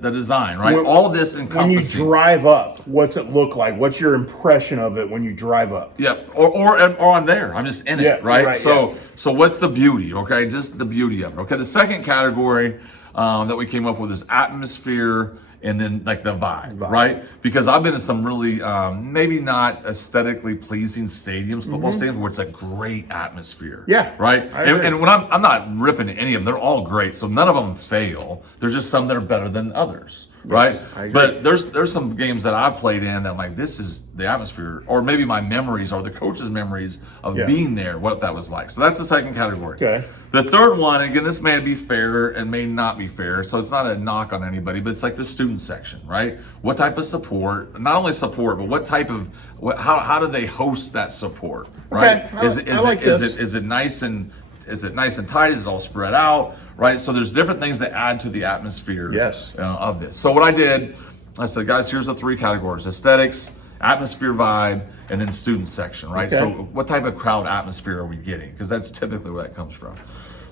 design, right? All this encompassing. When you drive up, what's it look like? What's your impression of it when you drive up? Yeah, or I'm there. I'm just in it, right? So what's the beauty? Okay, just the beauty of it. Okay, the second category that we came up with is atmosphere, and then like the vibe, right? Because I've been in some really maybe not aesthetically pleasing stadiums, football stadiums, where it's a great atmosphere. Yeah, right. I agree. And when I'm not ripping any of them, they're all great. So none of them fail. There's just some that are better than others. Right, I agree. but there's some games that I've played in that I'm like, this is the atmosphere, or maybe my memories or the coach's memories of being there, what that was like. So that's the second category. Okay. The third one, again, this may be fair and may not be fair, so it's not a knock on anybody, but it's like the student section, right? What type of support? Not only support, but what type of how do they host that support, right? Okay. Is it nice and tight? Is it all spread out? Right, so there's different things that add to the atmosphere of this. So what I did, I said, guys, here's the 3 categories: aesthetics, atmosphere, vibe, and then student section, right? Okay. So what type of crowd atmosphere are we getting? Because that's typically where that comes from.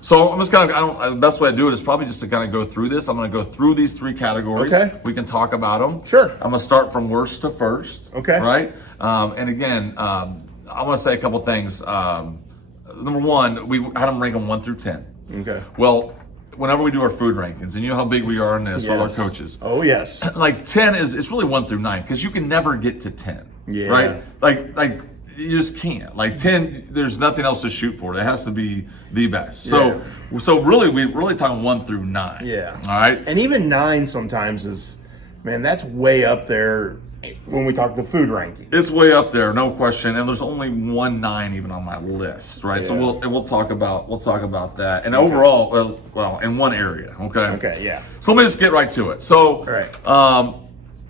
So I'm just kind of, the best way to do it is probably just to kind of go through this. I'm going to go through these 3 categories. Okay. We can talk about them. Sure. I'm going to start from worst to first. Okay. Right? And again, I want to say a couple things. Number 1, we had them rank them 1 through 10. Okay. Well, whenever we do our food rankings, and you know how big we are in this with our coaches. Oh, yes. Like 10 it's really 1 through 9, because you can never get to 10. Yeah. Right? Like you just can't. Like 10, there's nothing else to shoot for. It has to be the best. So really, we're really talking 1 through 9. Yeah. All right. And even 9 sometimes is Man, that's way up there when we talk the food rankings. It's way up there, no question. And there's only 1-9 even on my list, right? So we'll talk about that. And overall, well, in one area, okay? Okay, yeah. So let me just get right to it. So, All right.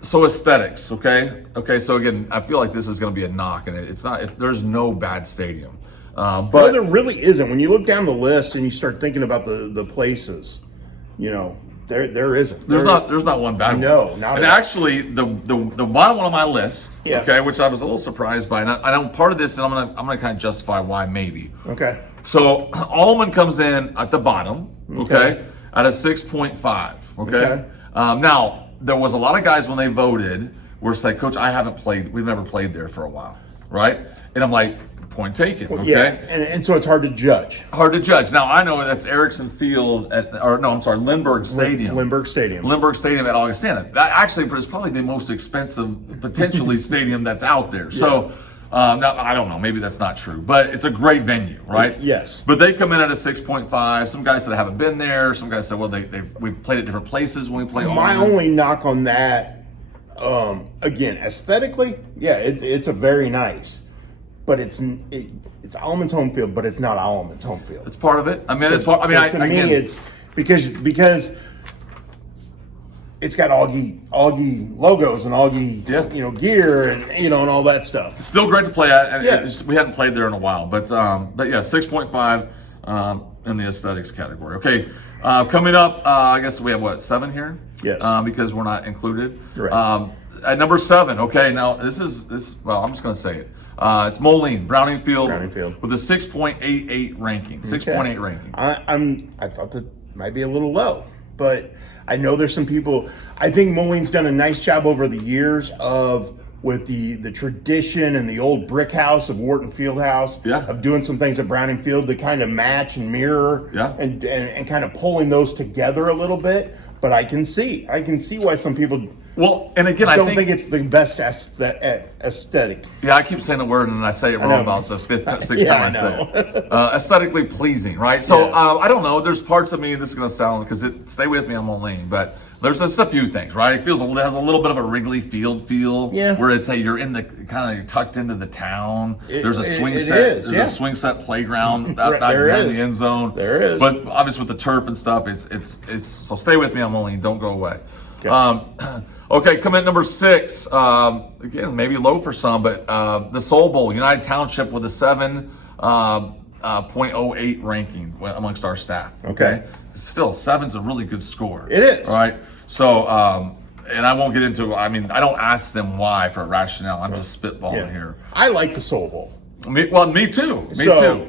So aesthetics, okay? Okay, so again, I feel like this is going to be a knock, and there's no bad stadium. But there really isn't. When you look down the list and you start thinking about the places, you know, there isn't. There's not one bad one. No, not and at all. actually, the bottom one on my list, Yeah. okay, which I was a little surprised by, and I know part of this, and I'm gonna kind of justify why maybe. Okay. So Allman comes in at the bottom, okay, at a 6.5, okay. Now there was a lot of guys when they voted were saying, Coach, we've never played there for a while, right? And I'm like, point taken, okay? Yeah, and so it's hard to judge. Hard to judge. Now I know that's Erickson Field Lindbergh Stadium. Lindbergh Stadium. Lindbergh Stadium at Augustana. That actually is probably the most expensive, potentially, stadium that's out there. So, now I don't know. Maybe that's not true, but it's a great venue, right? Yes. But they come in at a 6.5. Some guys said they haven't been there. Some guys said, well, we've played at different places when we play. My only knock on that, again, aesthetically, yeah, it's a very nice, but it's Allman's home field, but it's not Allman's home field. It's part of it. I mean, it's part. To me, it's because it's got Augie logos and Augie, gear and and all that stuff. It's still great to play at. And Yes. we hadn't played there in a while, but yeah, 6.5 in the aesthetics category. Okay, coming up, I guess we have 7 here. Yes. Because we're not included. Right. At number 7. Okay, now this. Well, I'm just going to say it. It's Moline, Browning Field with a 6.88 ranking. 6.8 ranking. I thought that might be a little low, but I know there's some people. I think Moline's done a nice job over the years with the tradition and the old brick house of Wharton Fieldhouse, of doing some things at Browning Field to kind of match and mirror, and kind of pulling those together a little bit. But I can see why some people. Well, and again, I think it's the best aesthetic. Yeah, I keep saying the word and I say it wrong about the 6th time I say it. Aesthetically pleasing, right? So I don't know. There's parts of me, this is going to sound, because stay with me, I'm Moline, but there's just a few things, right? It has a little bit of a Wrigley Field feel, where it's you're in the kind of tucked into the town. There's a swing set. There's a swing set playground out behind the end zone. There is, but obviously with the turf and stuff, it's so stay with me, I'm Moline. Don't go away. Okay, come in number 6. Again, maybe low for some, but the Soul Bowl, United Township with a 7.08 ranking amongst our staff. Okay, still 7's a really good score. It is. All right. So, and I won't get into. I mean, I don't ask them why for a rationale. I'm just spitballing here. I like the Soul Bowl. Me too.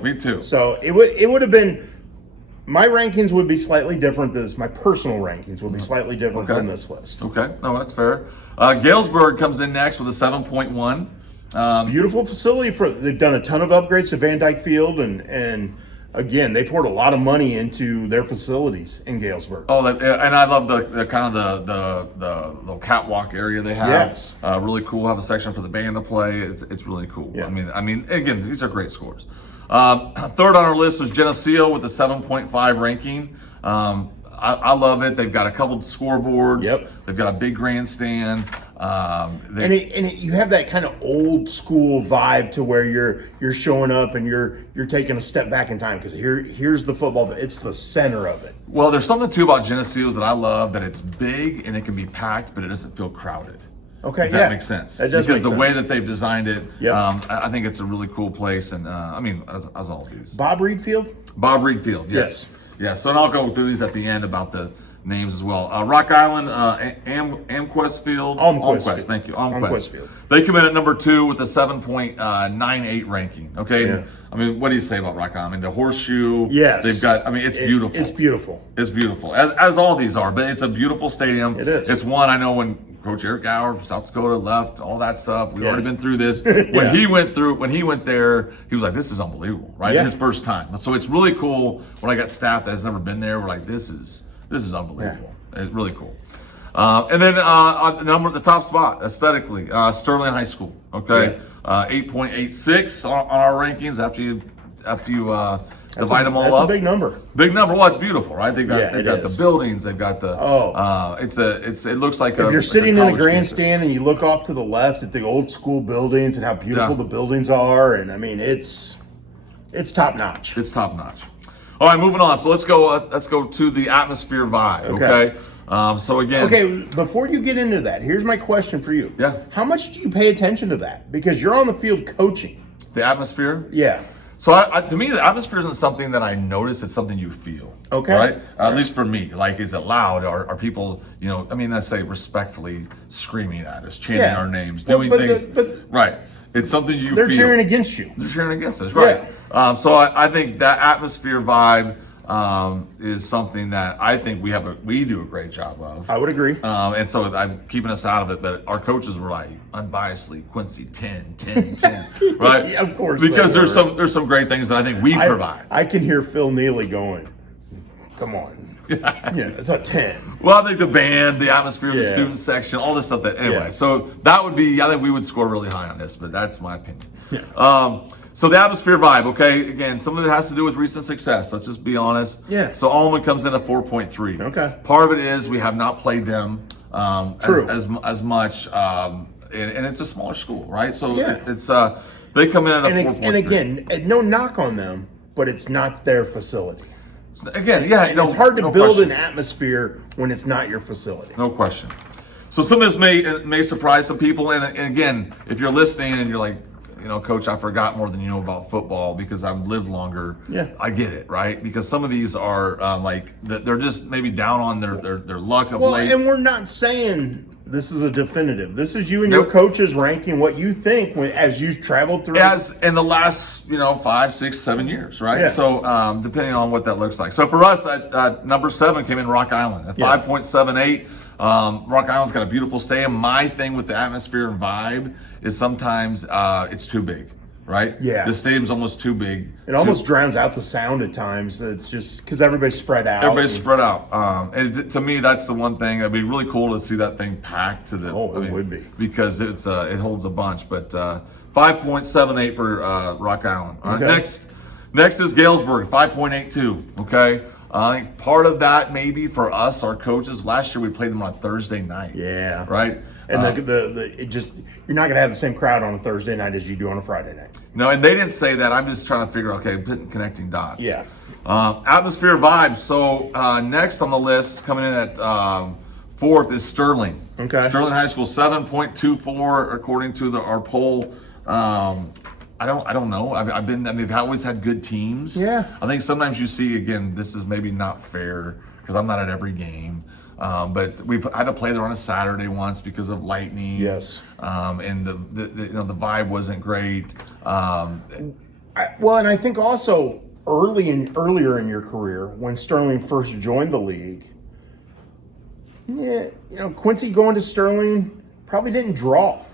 Me too. So it would have been. My rankings would be slightly different. My personal rankings would be slightly different than this list. Okay, no, that's fair. Galesburg comes in next with a 7.1. Beautiful facility. They've done a ton of upgrades to Van Dyke Field, and again, they poured a lot of money into their facilities in Galesburg. Oh, and I love the kind of the little catwalk area they have. Yes. Really cool. Have a section for the band to play. It's really cool. Yeah. I mean, again, these are great scores. Third on our list was Geneseo with a 7.5 ranking. I love it. They've got a couple scoreboards. Yep. They've got a big grandstand. You have that kind of old school vibe to where you're showing up and you're taking a step back in time, because here's the football, but it's the center of it. Well, there's something too about Geneseo's that I love, that it's big and it can be packed, but it doesn't feel crowded. Okay, if that makes sense. That does because make the way sense. that they've designed it, Yep. I think it's a really cool place, and as all of these. Bob Reed Field? Bob Reed Field, yes. Yeah, so and I'll go through these at the end about the names as well. Rock Island, Amquest Field. Almquist. Thank you. Almquist Field. They come in at number 2 with a 7.98 ranking. Okay. Yeah. I mean, what do you say about Rock Island? I mean, the horseshoe. Yes. They've got. I mean, it's beautiful. It's beautiful. It's beautiful, as all these are. But it's a beautiful stadium. It is. It's one I know when Coach Eric Gower from South Dakota left, all that stuff. We've already been through this. When he went there, he was like, "This is unbelievable!" Right? Yeah. His first time. So it's really cool when I got staff that has never been there. We're like, "This is unbelievable." Yeah. It's really cool. And then on the top spot aesthetically, Sterling High School. Okay, 8.86 on our rankings after you divide them all that's up. That's a big number. Big number. Well, it's beautiful, right? They've got the buildings. They've got the. It looks like if you're sitting in the grandstand and you look off to the left at the old school buildings and how beautiful the buildings are, and I mean it's top notch. It's top notch. All right, moving on. So let's go to the atmosphere vibe. Okay. So again. Okay, before you get into that, here's my question for you. Yeah. How much do you pay attention to that? Because you're on the field coaching. The atmosphere. Yeah. So to me, the atmosphere isn't something that I notice. It's something you feel. Okay. Right. At least for me. Like, is it loud? Are people, I mean, I say respectfully screaming at us, chanting our names, doing things. Right. It's something you feel. They're cheering against you. They're cheering against us. Right. Yeah. So I think that atmosphere vibe is something that I think we do a great job of. I would agree. And so I'm keeping us out of it, but our coaches were like, unbiasedly, Quincy, 10, 10, 10, right? Yeah, of course. Because there's some great things that I think we provide. I can hear Phil Neely going, come on. It's a 10. Well, I think the band, the atmosphere, the student section, all this stuff anyway. So that would be, I think we would score really high on this, but that's my opinion. Yeah. So the atmosphere vibe, okay, again, some of it has to do with recent success. Let's just be honest. Yeah. So Alma comes in at 4.3. Okay. Part of it is we have not played them as much, and it's a smaller school, right? So it's they come in at a 4.3. And again, no knock on them, but it's not their facility. Again, it's hard to build an atmosphere when it's not your facility. No question. So some of this may surprise some people, and again, if you're listening and you're like, Coach, I forgot more than you know about football because I've lived longer. Yeah. I get it, right? Because some of these are they're just maybe down on their luck of late. And we're not saying this is a definitive. This is you and your coaches ranking what you think as you traveled through. As in the last 5, 6, 7 years, right? Yeah. So depending on what that looks like. So for us, number 7 came in Rock Island at 5.78. Rock Island's got a beautiful stadium. My thing with the atmosphere and vibe is sometimes it's too big, right? Yeah. The stadium's almost too big. It almost drowns out the sound at times. It's just because everybody's spread out. Everybody's spread out. And to me, that's the one thing. It'd be really cool to see that thing packed to the. It would be. Because it holds a bunch. But 5.78 for Rock Island. All right, Okay. Next is Galesburg, 5.82. Okay. I think part of that maybe for us, our coaches, last year we played them on a Thursday night. Yeah. Right? And you're not going to have the same crowd on a Thursday night as you do on a Friday night. No, and they didn't say that. I'm just trying to figure, connecting dots. Yeah. Atmosphere vibes. So next on the list, coming in at 4th is Sterling. Okay. Sterling High School, 7.24 according to our poll. I don't know. They've always had good teams. Yeah. I think sometimes you see, again, this is maybe not fair because I'm not at every game. But we've had to play there on a Saturday once because of lightning. Yes. And the vibe wasn't great. And I think also earlier in your career when Sterling first joined the league, Quincy going to Sterling probably didn't draw.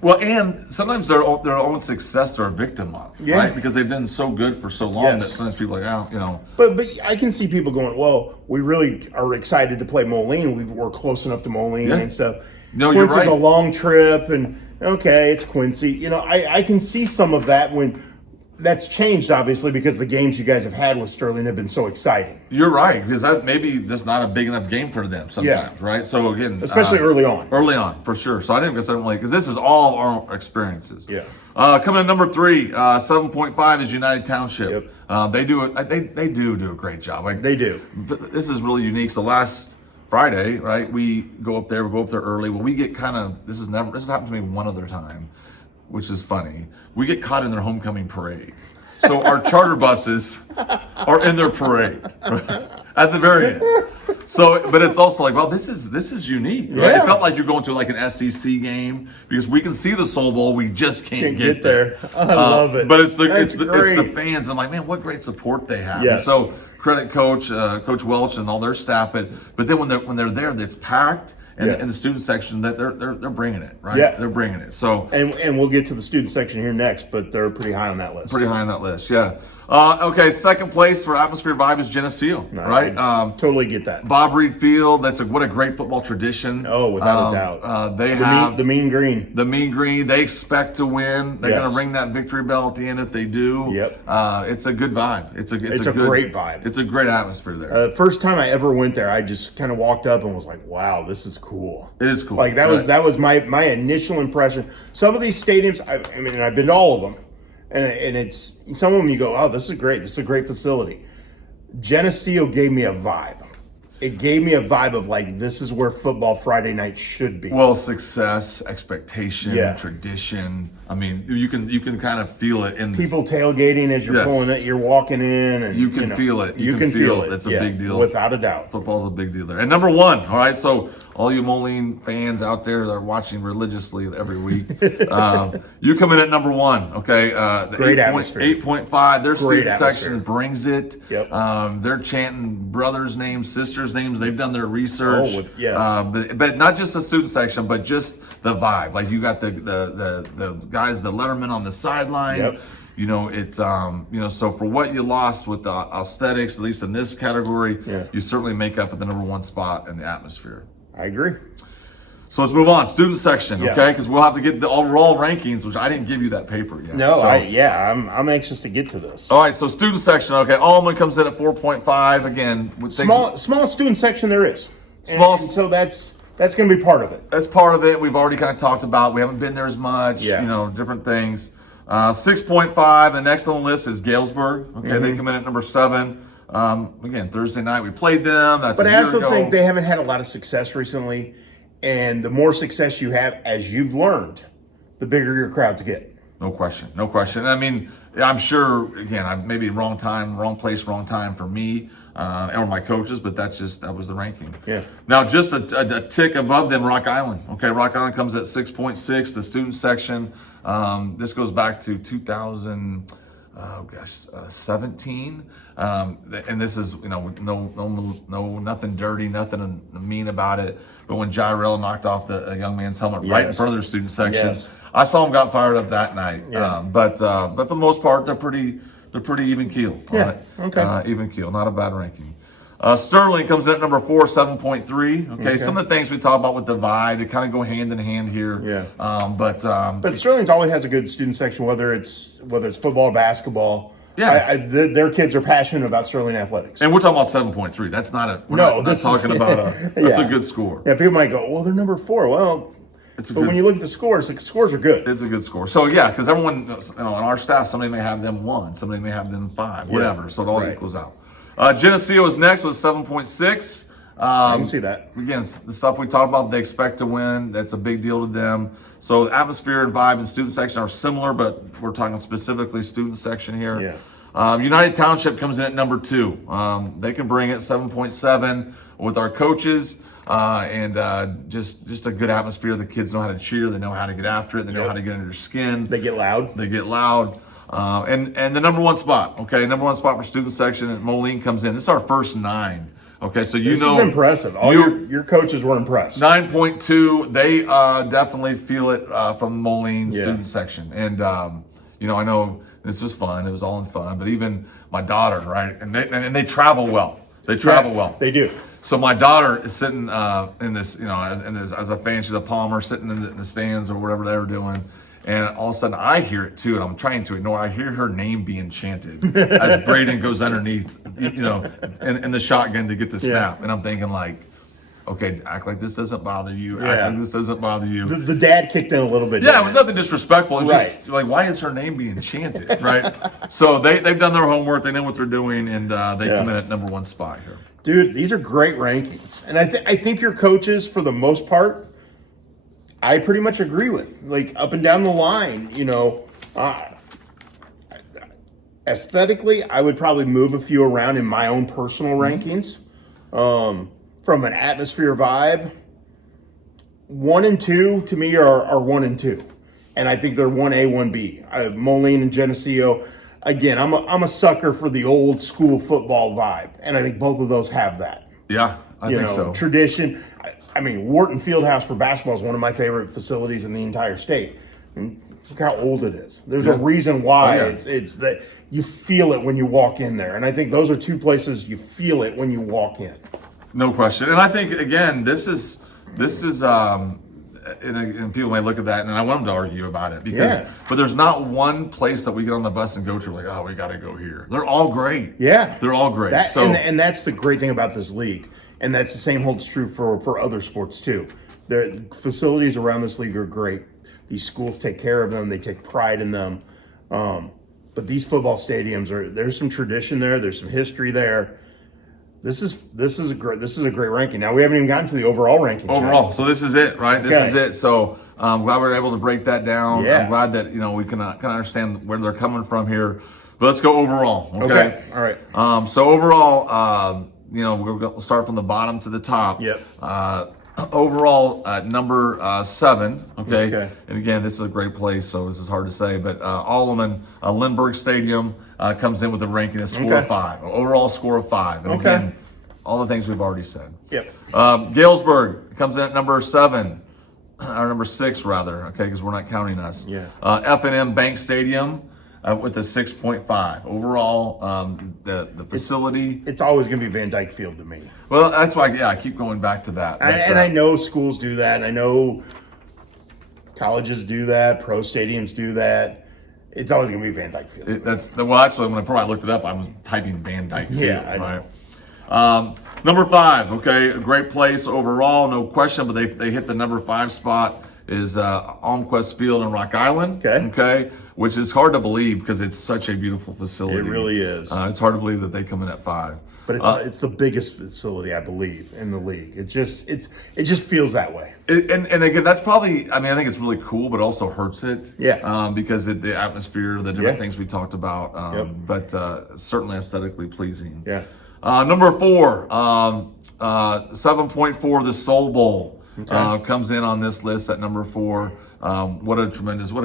Well, and sometimes their own success they're a victim of, right? Because they've been so good for so long that sometimes people are like, But I can see people going, well, we really are excited to play Moline. We're close enough to Moline and stuff. No, you're right. Quincy's a long trip, and it's Quincy. I can see some of that when that's changed, obviously, because the games you guys have had with Sterling have been so exciting. You're right, because that's maybe just not a big enough game for them sometimes, right? So again, especially early on. Early on, for sure. So I didn't guess because this is all our experiences. Yeah. Coming in number 3, 7.5 is United Township. Yep. They do a great job. They do. This is really unique. So last Friday, right, we go up there early. Well, we get this has happened to me one other time, which is funny. We get caught in their homecoming parade. So our charter buses are in their parade right? At the very end. So, but it's also like, well, this is unique, right? Yeah. It felt like you're going to like an SEC game because we can see the Soul Bowl, we just can't get there. I love it. But it's the fans. I'm like, man, what great support they have. Yes. And so credit Coach Welch and all their staff, but then when they're there, it's packed. And in the student section, that they're bringing it, right? Yeah. They're bringing it. So and we'll get to the student section here next, but they're pretty high on that list. Pretty high on that list, yeah. Okay, second place for atmosphere vibe is Geneseo, right? Totally get that. Bob Reed Field. What a great football tradition. Oh, without a doubt. They have the mean green. The mean green. They expect to win. They're going to ring that victory bell at the end if they do. Yep. It's a good vibe. It's a great vibe. It's a great atmosphere there. First time I ever went there, I just kind of walked up and was like, "Wow, this is cool." It is cool. Like that was my initial impression. Some of these stadiums, I mean, I've been to all of them. And it's some of them you go, oh, this is great. This is a great facility. Geneseo gave me a vibe. It gave me a vibe of like, this is where football Friday night should be. Well, success, expectation, tradition. I mean, you can kind of feel it in people tailgating as you're pulling it. You're walking in, and you can feel it. You can feel it. It's a big deal, without a doubt. Football's a big deal there. And number one, all right. So all you Moline fans out there that are watching religiously every week, you come in at number one. Okay, great atmosphere. 8.5. Their student section brings it. Yep. They're chanting brothers' names, sisters' names. They've done their research. Oh, yes. But not just the student section, but just the vibe. Like you got the guys, the letterman on the sideline. Yep. You know, it's so for what you lost with the aesthetics, at least in this category, you certainly make up at the number one spot in the atmosphere. I agree. So let's move on. Student section, okay? Because we'll have to get the overall rankings, which I didn't give you that paper yet. No, I'm anxious to get to this. All right, so student section, okay. Almond comes in at 4.5 again. With small student section there is. Small. And so that's going to be part of it. That's part of it. We've already kind of talked about. We haven't been there as much. Yeah. You know, different things. 6.5. The next on the list is Galesburg. Okay, they come in at number 7. Again, Thursday night we played them. But I also think they haven't had a lot of success recently, and the more success you have, as you've learned, the bigger your crowds get. No question. I mean, I'm sure again, maybe wrong time, wrong place, wrong time for me or my coaches, but that was the ranking. Yeah. Now, just a tick above them, Rock Island. Okay, Rock Island comes at 6.6. The student section. This goes back to 2017. And this is, no, nothing dirty, nothing mean about it. But when Jairell knocked off the young man's helmet right in front of their student section, I saw him got fired up that night. Yeah. But for the most part, they're pretty even keel. Yeah. Right? Okay. Even keel, not a bad ranking. Sterling comes in at number 4, 7.3. Okay, some of the things we talk about with the vibe, they kind of go hand in hand here. Yeah. But Sterling's always has a good student section, whether it's football or basketball. Yeah, their kids are passionate about Sterling athletics. And we're talking about 7.3. That's not a. We're not talking about a. That's a good score. Yeah, people might go, well, they're number 4. Well, when you look at the scores are good. It's a good score. So yeah, because everyone, on our staff, somebody may have them 1, somebody may have them 5, whatever. So it all equals out. Geneseo is next with 7.6. I can see that. Again, the stuff we talked about, they expect to win. That's a big deal to them. So atmosphere and vibe and student section are similar, but we're talking specifically student section here. Yeah. United Township comes in at number 2. They can bring it 7.7 with our coaches. And just a good atmosphere. The kids know how to cheer. They know how to get after it. They know how to get under their skin. They get loud. And the number one spot, okay, number one spot for student section at Moline comes in. This is our first 9. Okay, so this is impressive. All your coaches were impressed. 9.2. They definitely feel it from Moline student section. And I know this was fun. It was all in fun. But even my daughter, right? And they travel well. They They do. So my daughter is sitting in this, as a fan, she's a Palmer, sitting in the stands or whatever they were doing. And all of a sudden I hear it too, and I'm trying to ignore. I hear her name being chanted as Braden goes underneath, in the shotgun to get the snap. And I'm thinking like, okay, act like this doesn't bother you. Act like this doesn't bother you. The dad kicked in a little bit. Yeah, it was nothing disrespectful. It was just like, why is her name being chanted, right? So they've done their homework. They know what they're doing, and they come in at number 1 spot here. Dude, these are great rankings. And I think your coaches, for the most part, I pretty much agree with. Like, up and down the line, aesthetically, I would probably move a few around in my own personal rankings. From an atmosphere vibe, 1 and 2 to me are 1 and 2. And I think they're 1A, 1B. Moline and Geneseo, again, I'm a sucker for the old school football vibe. And I think both of those have that. Yeah, I think so. Tradition. I mean, Wharton Fieldhouse for basketball is one of my favorite facilities in the entire state. Look how old it is. There's a reason why it's that you feel it when you walk in there. And I think those are two places you feel it when you walk in. No question. And I think, again, this is and people may look at that, and I want them to argue about it because, but there's not one place that we get on the bus and go to like, oh, we got to go here. They're all great. Yeah, they're all great. And that's the great thing about this league, and that's the same holds true for other sports too. The facilities around this league are great. These schools take care of them. They take pride in them. But these football stadiums there's some tradition there. There's some history there. This is a great ranking. Now we haven't even gotten to the overall ranking. Overall, so this is it, right? This is it. So I'm glad we were able to break that down. Yeah. I'm glad that we can kind of understand where they're coming from here. But let's go overall. Okay. All right. So overall, we'll start from the bottom to the top. Yep. Overall, number 7. Okay. And again, this is a great place, so this is hard to say. But Alleman Lindbergh Stadium comes in with a ranking, a score of 5, overall score of 5. And again, all the things we've already said. Yep. Galesburg comes in at number 7, or number 6 rather. Okay, because we're not counting us. Yeah. F&M Bank Stadium. With a 6.5 overall, the facility. It's always going to be Van Dyke Field to me. Well, that's why I keep going back to that. And I know schools do that. And I know colleges do that. Pro stadiums do that. It's always going to be Van Dyke Field. Actually, before I looked it up, I was typing Van Dyke Field. Yeah, I know. Right. Number 5. Okay, a great place overall, no question. But they hit the number 5 spot. Is Almquist Field in Rock Island. Okay. Which is hard to believe because it's such a beautiful facility. It really is. It's hard to believe that they come in at 5. But it's the biggest facility, I believe, in the league. It just feels that way. And again, that's probably. I think it's really cool, but also hurts it. Yeah. Because the atmosphere, the different things we talked about. But certainly aesthetically pleasing. Yeah. Number 4, 7.4, the Soul Bowl comes in on this list at number 4. What a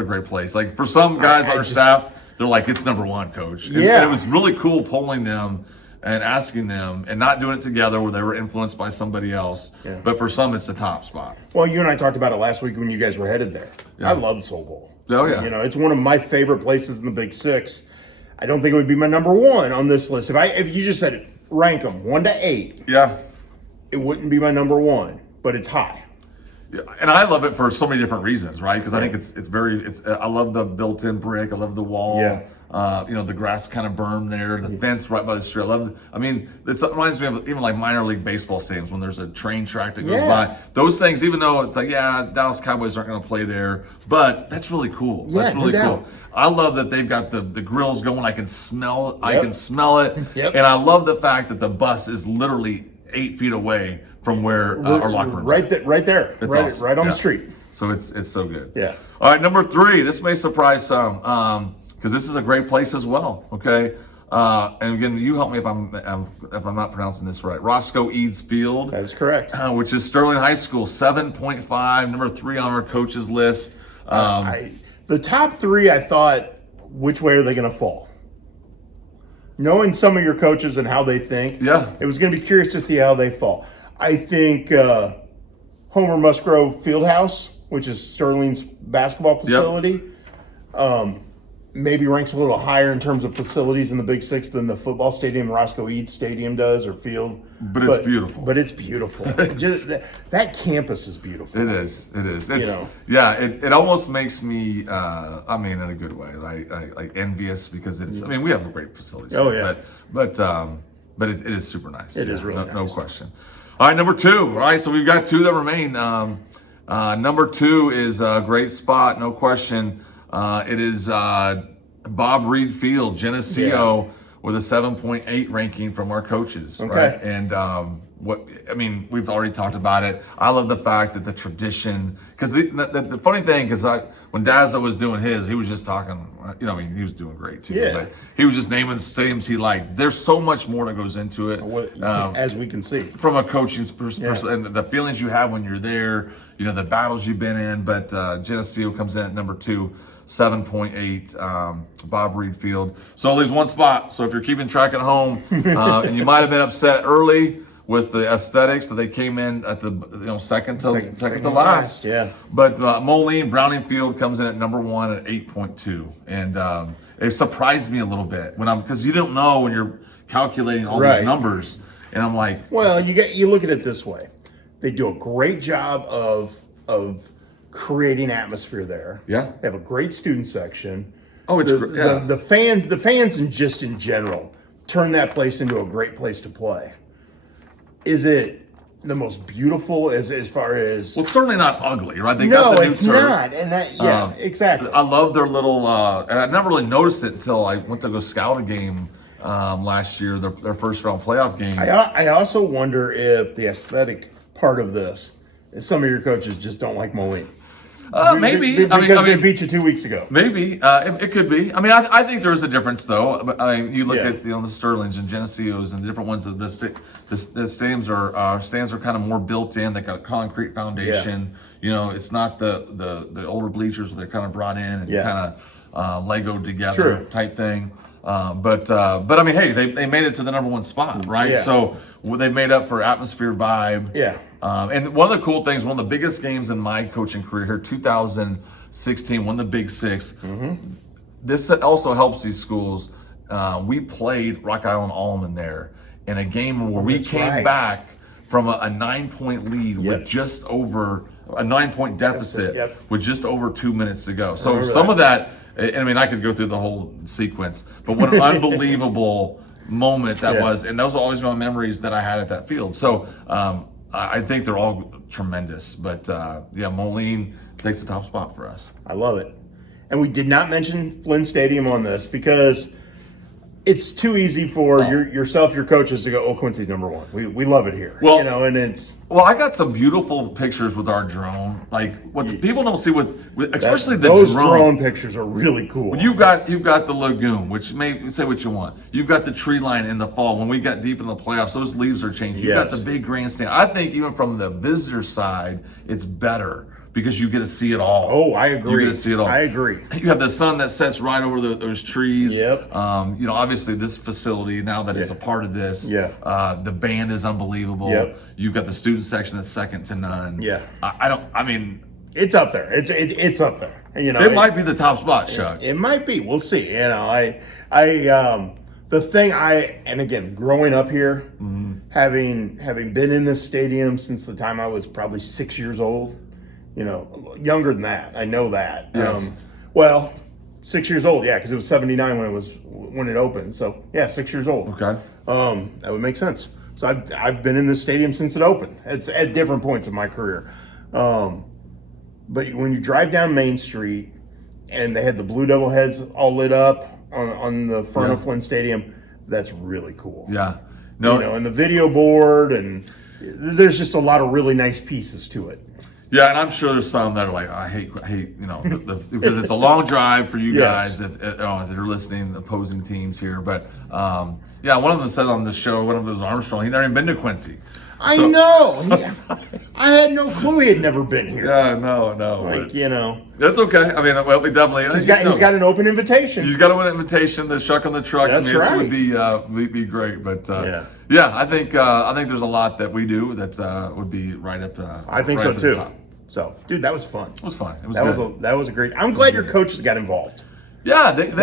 great place. Like for some guys on our staff, they're like, it's number 1, coach. And it was really cool polling them and asking them and not doing it together where they were influenced by somebody else. Yeah. But for some, it's the top spot. Well, you and I talked about it last week when you guys were headed there. Yeah. I love the Soul Bowl. Oh, yeah. It's one of my favorite places in the Big Six. I don't think it would be my number 1 on this list. If you just said it, rank them 1 to 8. Yeah. It wouldn't be my number 1, but it's high. Yeah, and I love it for so many different reasons, right? Because I think I love the built-in brick. I love the wall. Yeah. The grass kind of berm there, the fence right by the street. It reminds me of even like minor league baseball stadiums when there's a train track that goes by. Those things, even though it's like, Dallas Cowboys aren't going to play there, but that's really cool. Yeah, that's really cool. I love that they've got the grills going. I can smell it. I can smell it. Yep. And I love the fact that the bus is literally 8 feet away from where our locker room is. Right there. It's right, awesome. Right on the street. So it's so good. Yeah. All right, number 3. This may surprise some because this is a great place as well. Okay. And again, you help me if I'm not pronouncing this right. Roscoe Eads Field. That is correct. Which is Sterling High School, 7.5, number 3 on our coaches list. The top 3, I thought, which way are they going to fall? Knowing some of your coaches and how they think, it was going to be curious to see how they fall. I think Homer Musgrove Fieldhouse, which is Sterling's basketball facility, maybe ranks a little higher in terms of facilities in the Big Six than the football stadium Roscoe Eads Stadium does or field. But it's beautiful. But it's beautiful. That campus is beautiful. It is. It almost makes me, in a good way, like envious because we have great facilities. Oh, yeah. But it is super nice. It is really nice. No question. All right, number 2. All right, so we've got 2 that remain. Number 2 is a great spot, no question. It is Bob Reed Field, Geneseo, with a 7.8 ranking from our coaches. Okay. Right? And we've already talked about it. I love the fact that the tradition, because the funny thing, because when Dazza was doing his, he was just talking, he was doing great too. Yeah. But he was just naming the stadiums he liked. There's so much more that goes into it. As we can see. From a coaching perspective, and the feelings you have when you're there, the battles you've been in. But Geneseo comes in at number 2. 7.8, Bob Reed Field. So it leaves 1 spot. So if you're keeping track at home and you might have been upset early, was the aesthetics that they came in at the second to Second last. yeah. But Moline Browning Field comes in at number 1 at 8.2, and it surprised me a little bit because you don't know when you're calculating all these numbers, and I'm like, well, you look at it this way. They do a great job of creating atmosphere there. Yeah. They have a great student section. oh, it's The fans and just in general turn that place into a great place to play. Is it the most beautiful as far as? Well, it's certainly not ugly, right? They No, got the new it's turf. not, and that exactly. I love their little, and I never really noticed it until I went to go scout a game last year, their first round playoff game. I also wonder if the aesthetic part of this is some of your coaches just don't like Moline. Maybe Because they beat you 2 weeks ago. Maybe it could be. I mean, I think there is a difference though. I mean, you look at the Sterlings and Geneseos and the different ones. The stadiums stands are kind of more built in. They got concrete foundation. You know, it's not the older bleachers where they're kind of brought in and kind of Legoed together type thing. But I mean, hey, they made it to the number 1 spot, right? Yeah. So they made up for atmosphere, vibe. Yeah. And one of the cool things, one of the biggest games in my coaching career here, 2016, won the Big Six. Mm-hmm. This also helps these schools. We played Rock Island Allman there in a game where we came back from a 9-point lead with just over a 9-point deficit with just over 2 minutes to go. So some of that. I mean, I could go through the whole sequence, but what an unbelievable moment that was. And those are always my memories that I had at that field. So I think they're all tremendous. But Moline takes the top spot for us. I love it. And we did not mention Flynn Stadium on this because it's too easy for yourself, your coaches to go, oh, Quincy's number 1. We love it here. Well, you know, and it's... Well, I got some beautiful pictures with our drone. Like what people don't see especially those drone pictures are really cool. You've got the lagoon, which may say what you want. You've got the tree line in the fall. When we got deep in the playoffs, those leaves are changing. You've got the big grandstand. I think even from the visitor side, it's better because you get to see it all. Oh, I agree. You get to see it all. I agree. You have the sun that sets right over those trees. Yep. You know, obviously this facility, now that it's a part of this, the band is unbelievable. Yep. You've got the student section that's second to none. Yeah. It's up there. It's up there. You know, it might be the top spot, Schuck. It might be. We'll see. You know, the thing and again, growing up here, having been in this stadium since the time I was probably 6 years old, you know, younger than that. I know that. Yes. Well, 6 years old, because it was 79 when it opened. So 6 years old. Okay. That would make sense. So I've been in this stadium since it opened. It's at different points of my career. But when you drive down Main Street and they had the Blue Devil heads all lit up on the front of Flynn Stadium, that's really cool. Yeah. No. You know, and the video board, and there's just a lot of really nice pieces to it. Yeah, and I'm sure there's some that are like, I hate, you know, because it's a long drive for you guys that are listening, opposing teams here. But one of them said on the show, one of them was Armstrong, he'd never even been to Quincy. I know. I had no clue he had never been here. Yeah, no. Like, you know. That's okay. I mean, well, we definitely. He's got an open invitation. He's got an invitation. The Schuck on the truck. That's right. Would be great. But I think there's a lot that we do that would be right up. I think so too. So, dude, that was fun. It was fun. It was that was a great. I'm glad your coaches got involved. Yeah, they do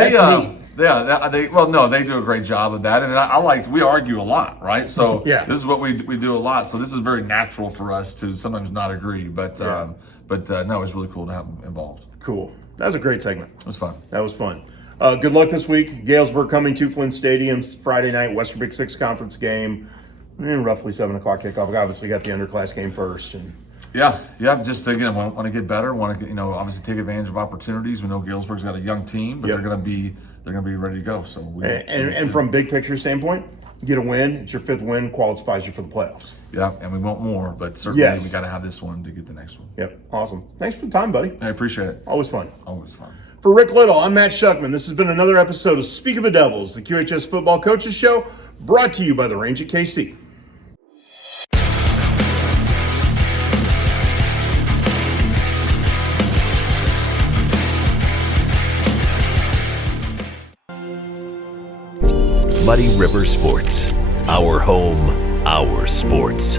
a great job of that, and we argue a lot, right? So this is what we do a lot. So this is very natural for us to sometimes not agree, but no, it was really cool to have them involved. Cool. That was a great segment. It was fun. That was fun. Good luck this week. Galesburg coming to Flynn Stadium Friday night, Western Big Six Conference game, and roughly 7:00 kickoff. We obviously got the underclass game first, and. Yeah. Just again, want to get better. Want to obviously take advantage of opportunities. We know Galesburg's got a young team, but they're going to be ready to go. So and from big picture standpoint, you get a win. It's your 5th win, qualifies you for the playoffs. Yeah, and we want more, but certainly we got to have this one to get the next one. Yep, awesome. Thanks for the time, buddy. I appreciate it. Always fun. Always fun. For Rick Little, I'm Matt Schuckman. This has been another episode of Speak of the Devils, the QHS Football Coaches Show, brought to you by the Range at KC. Muddy River Sports, our home, our sports.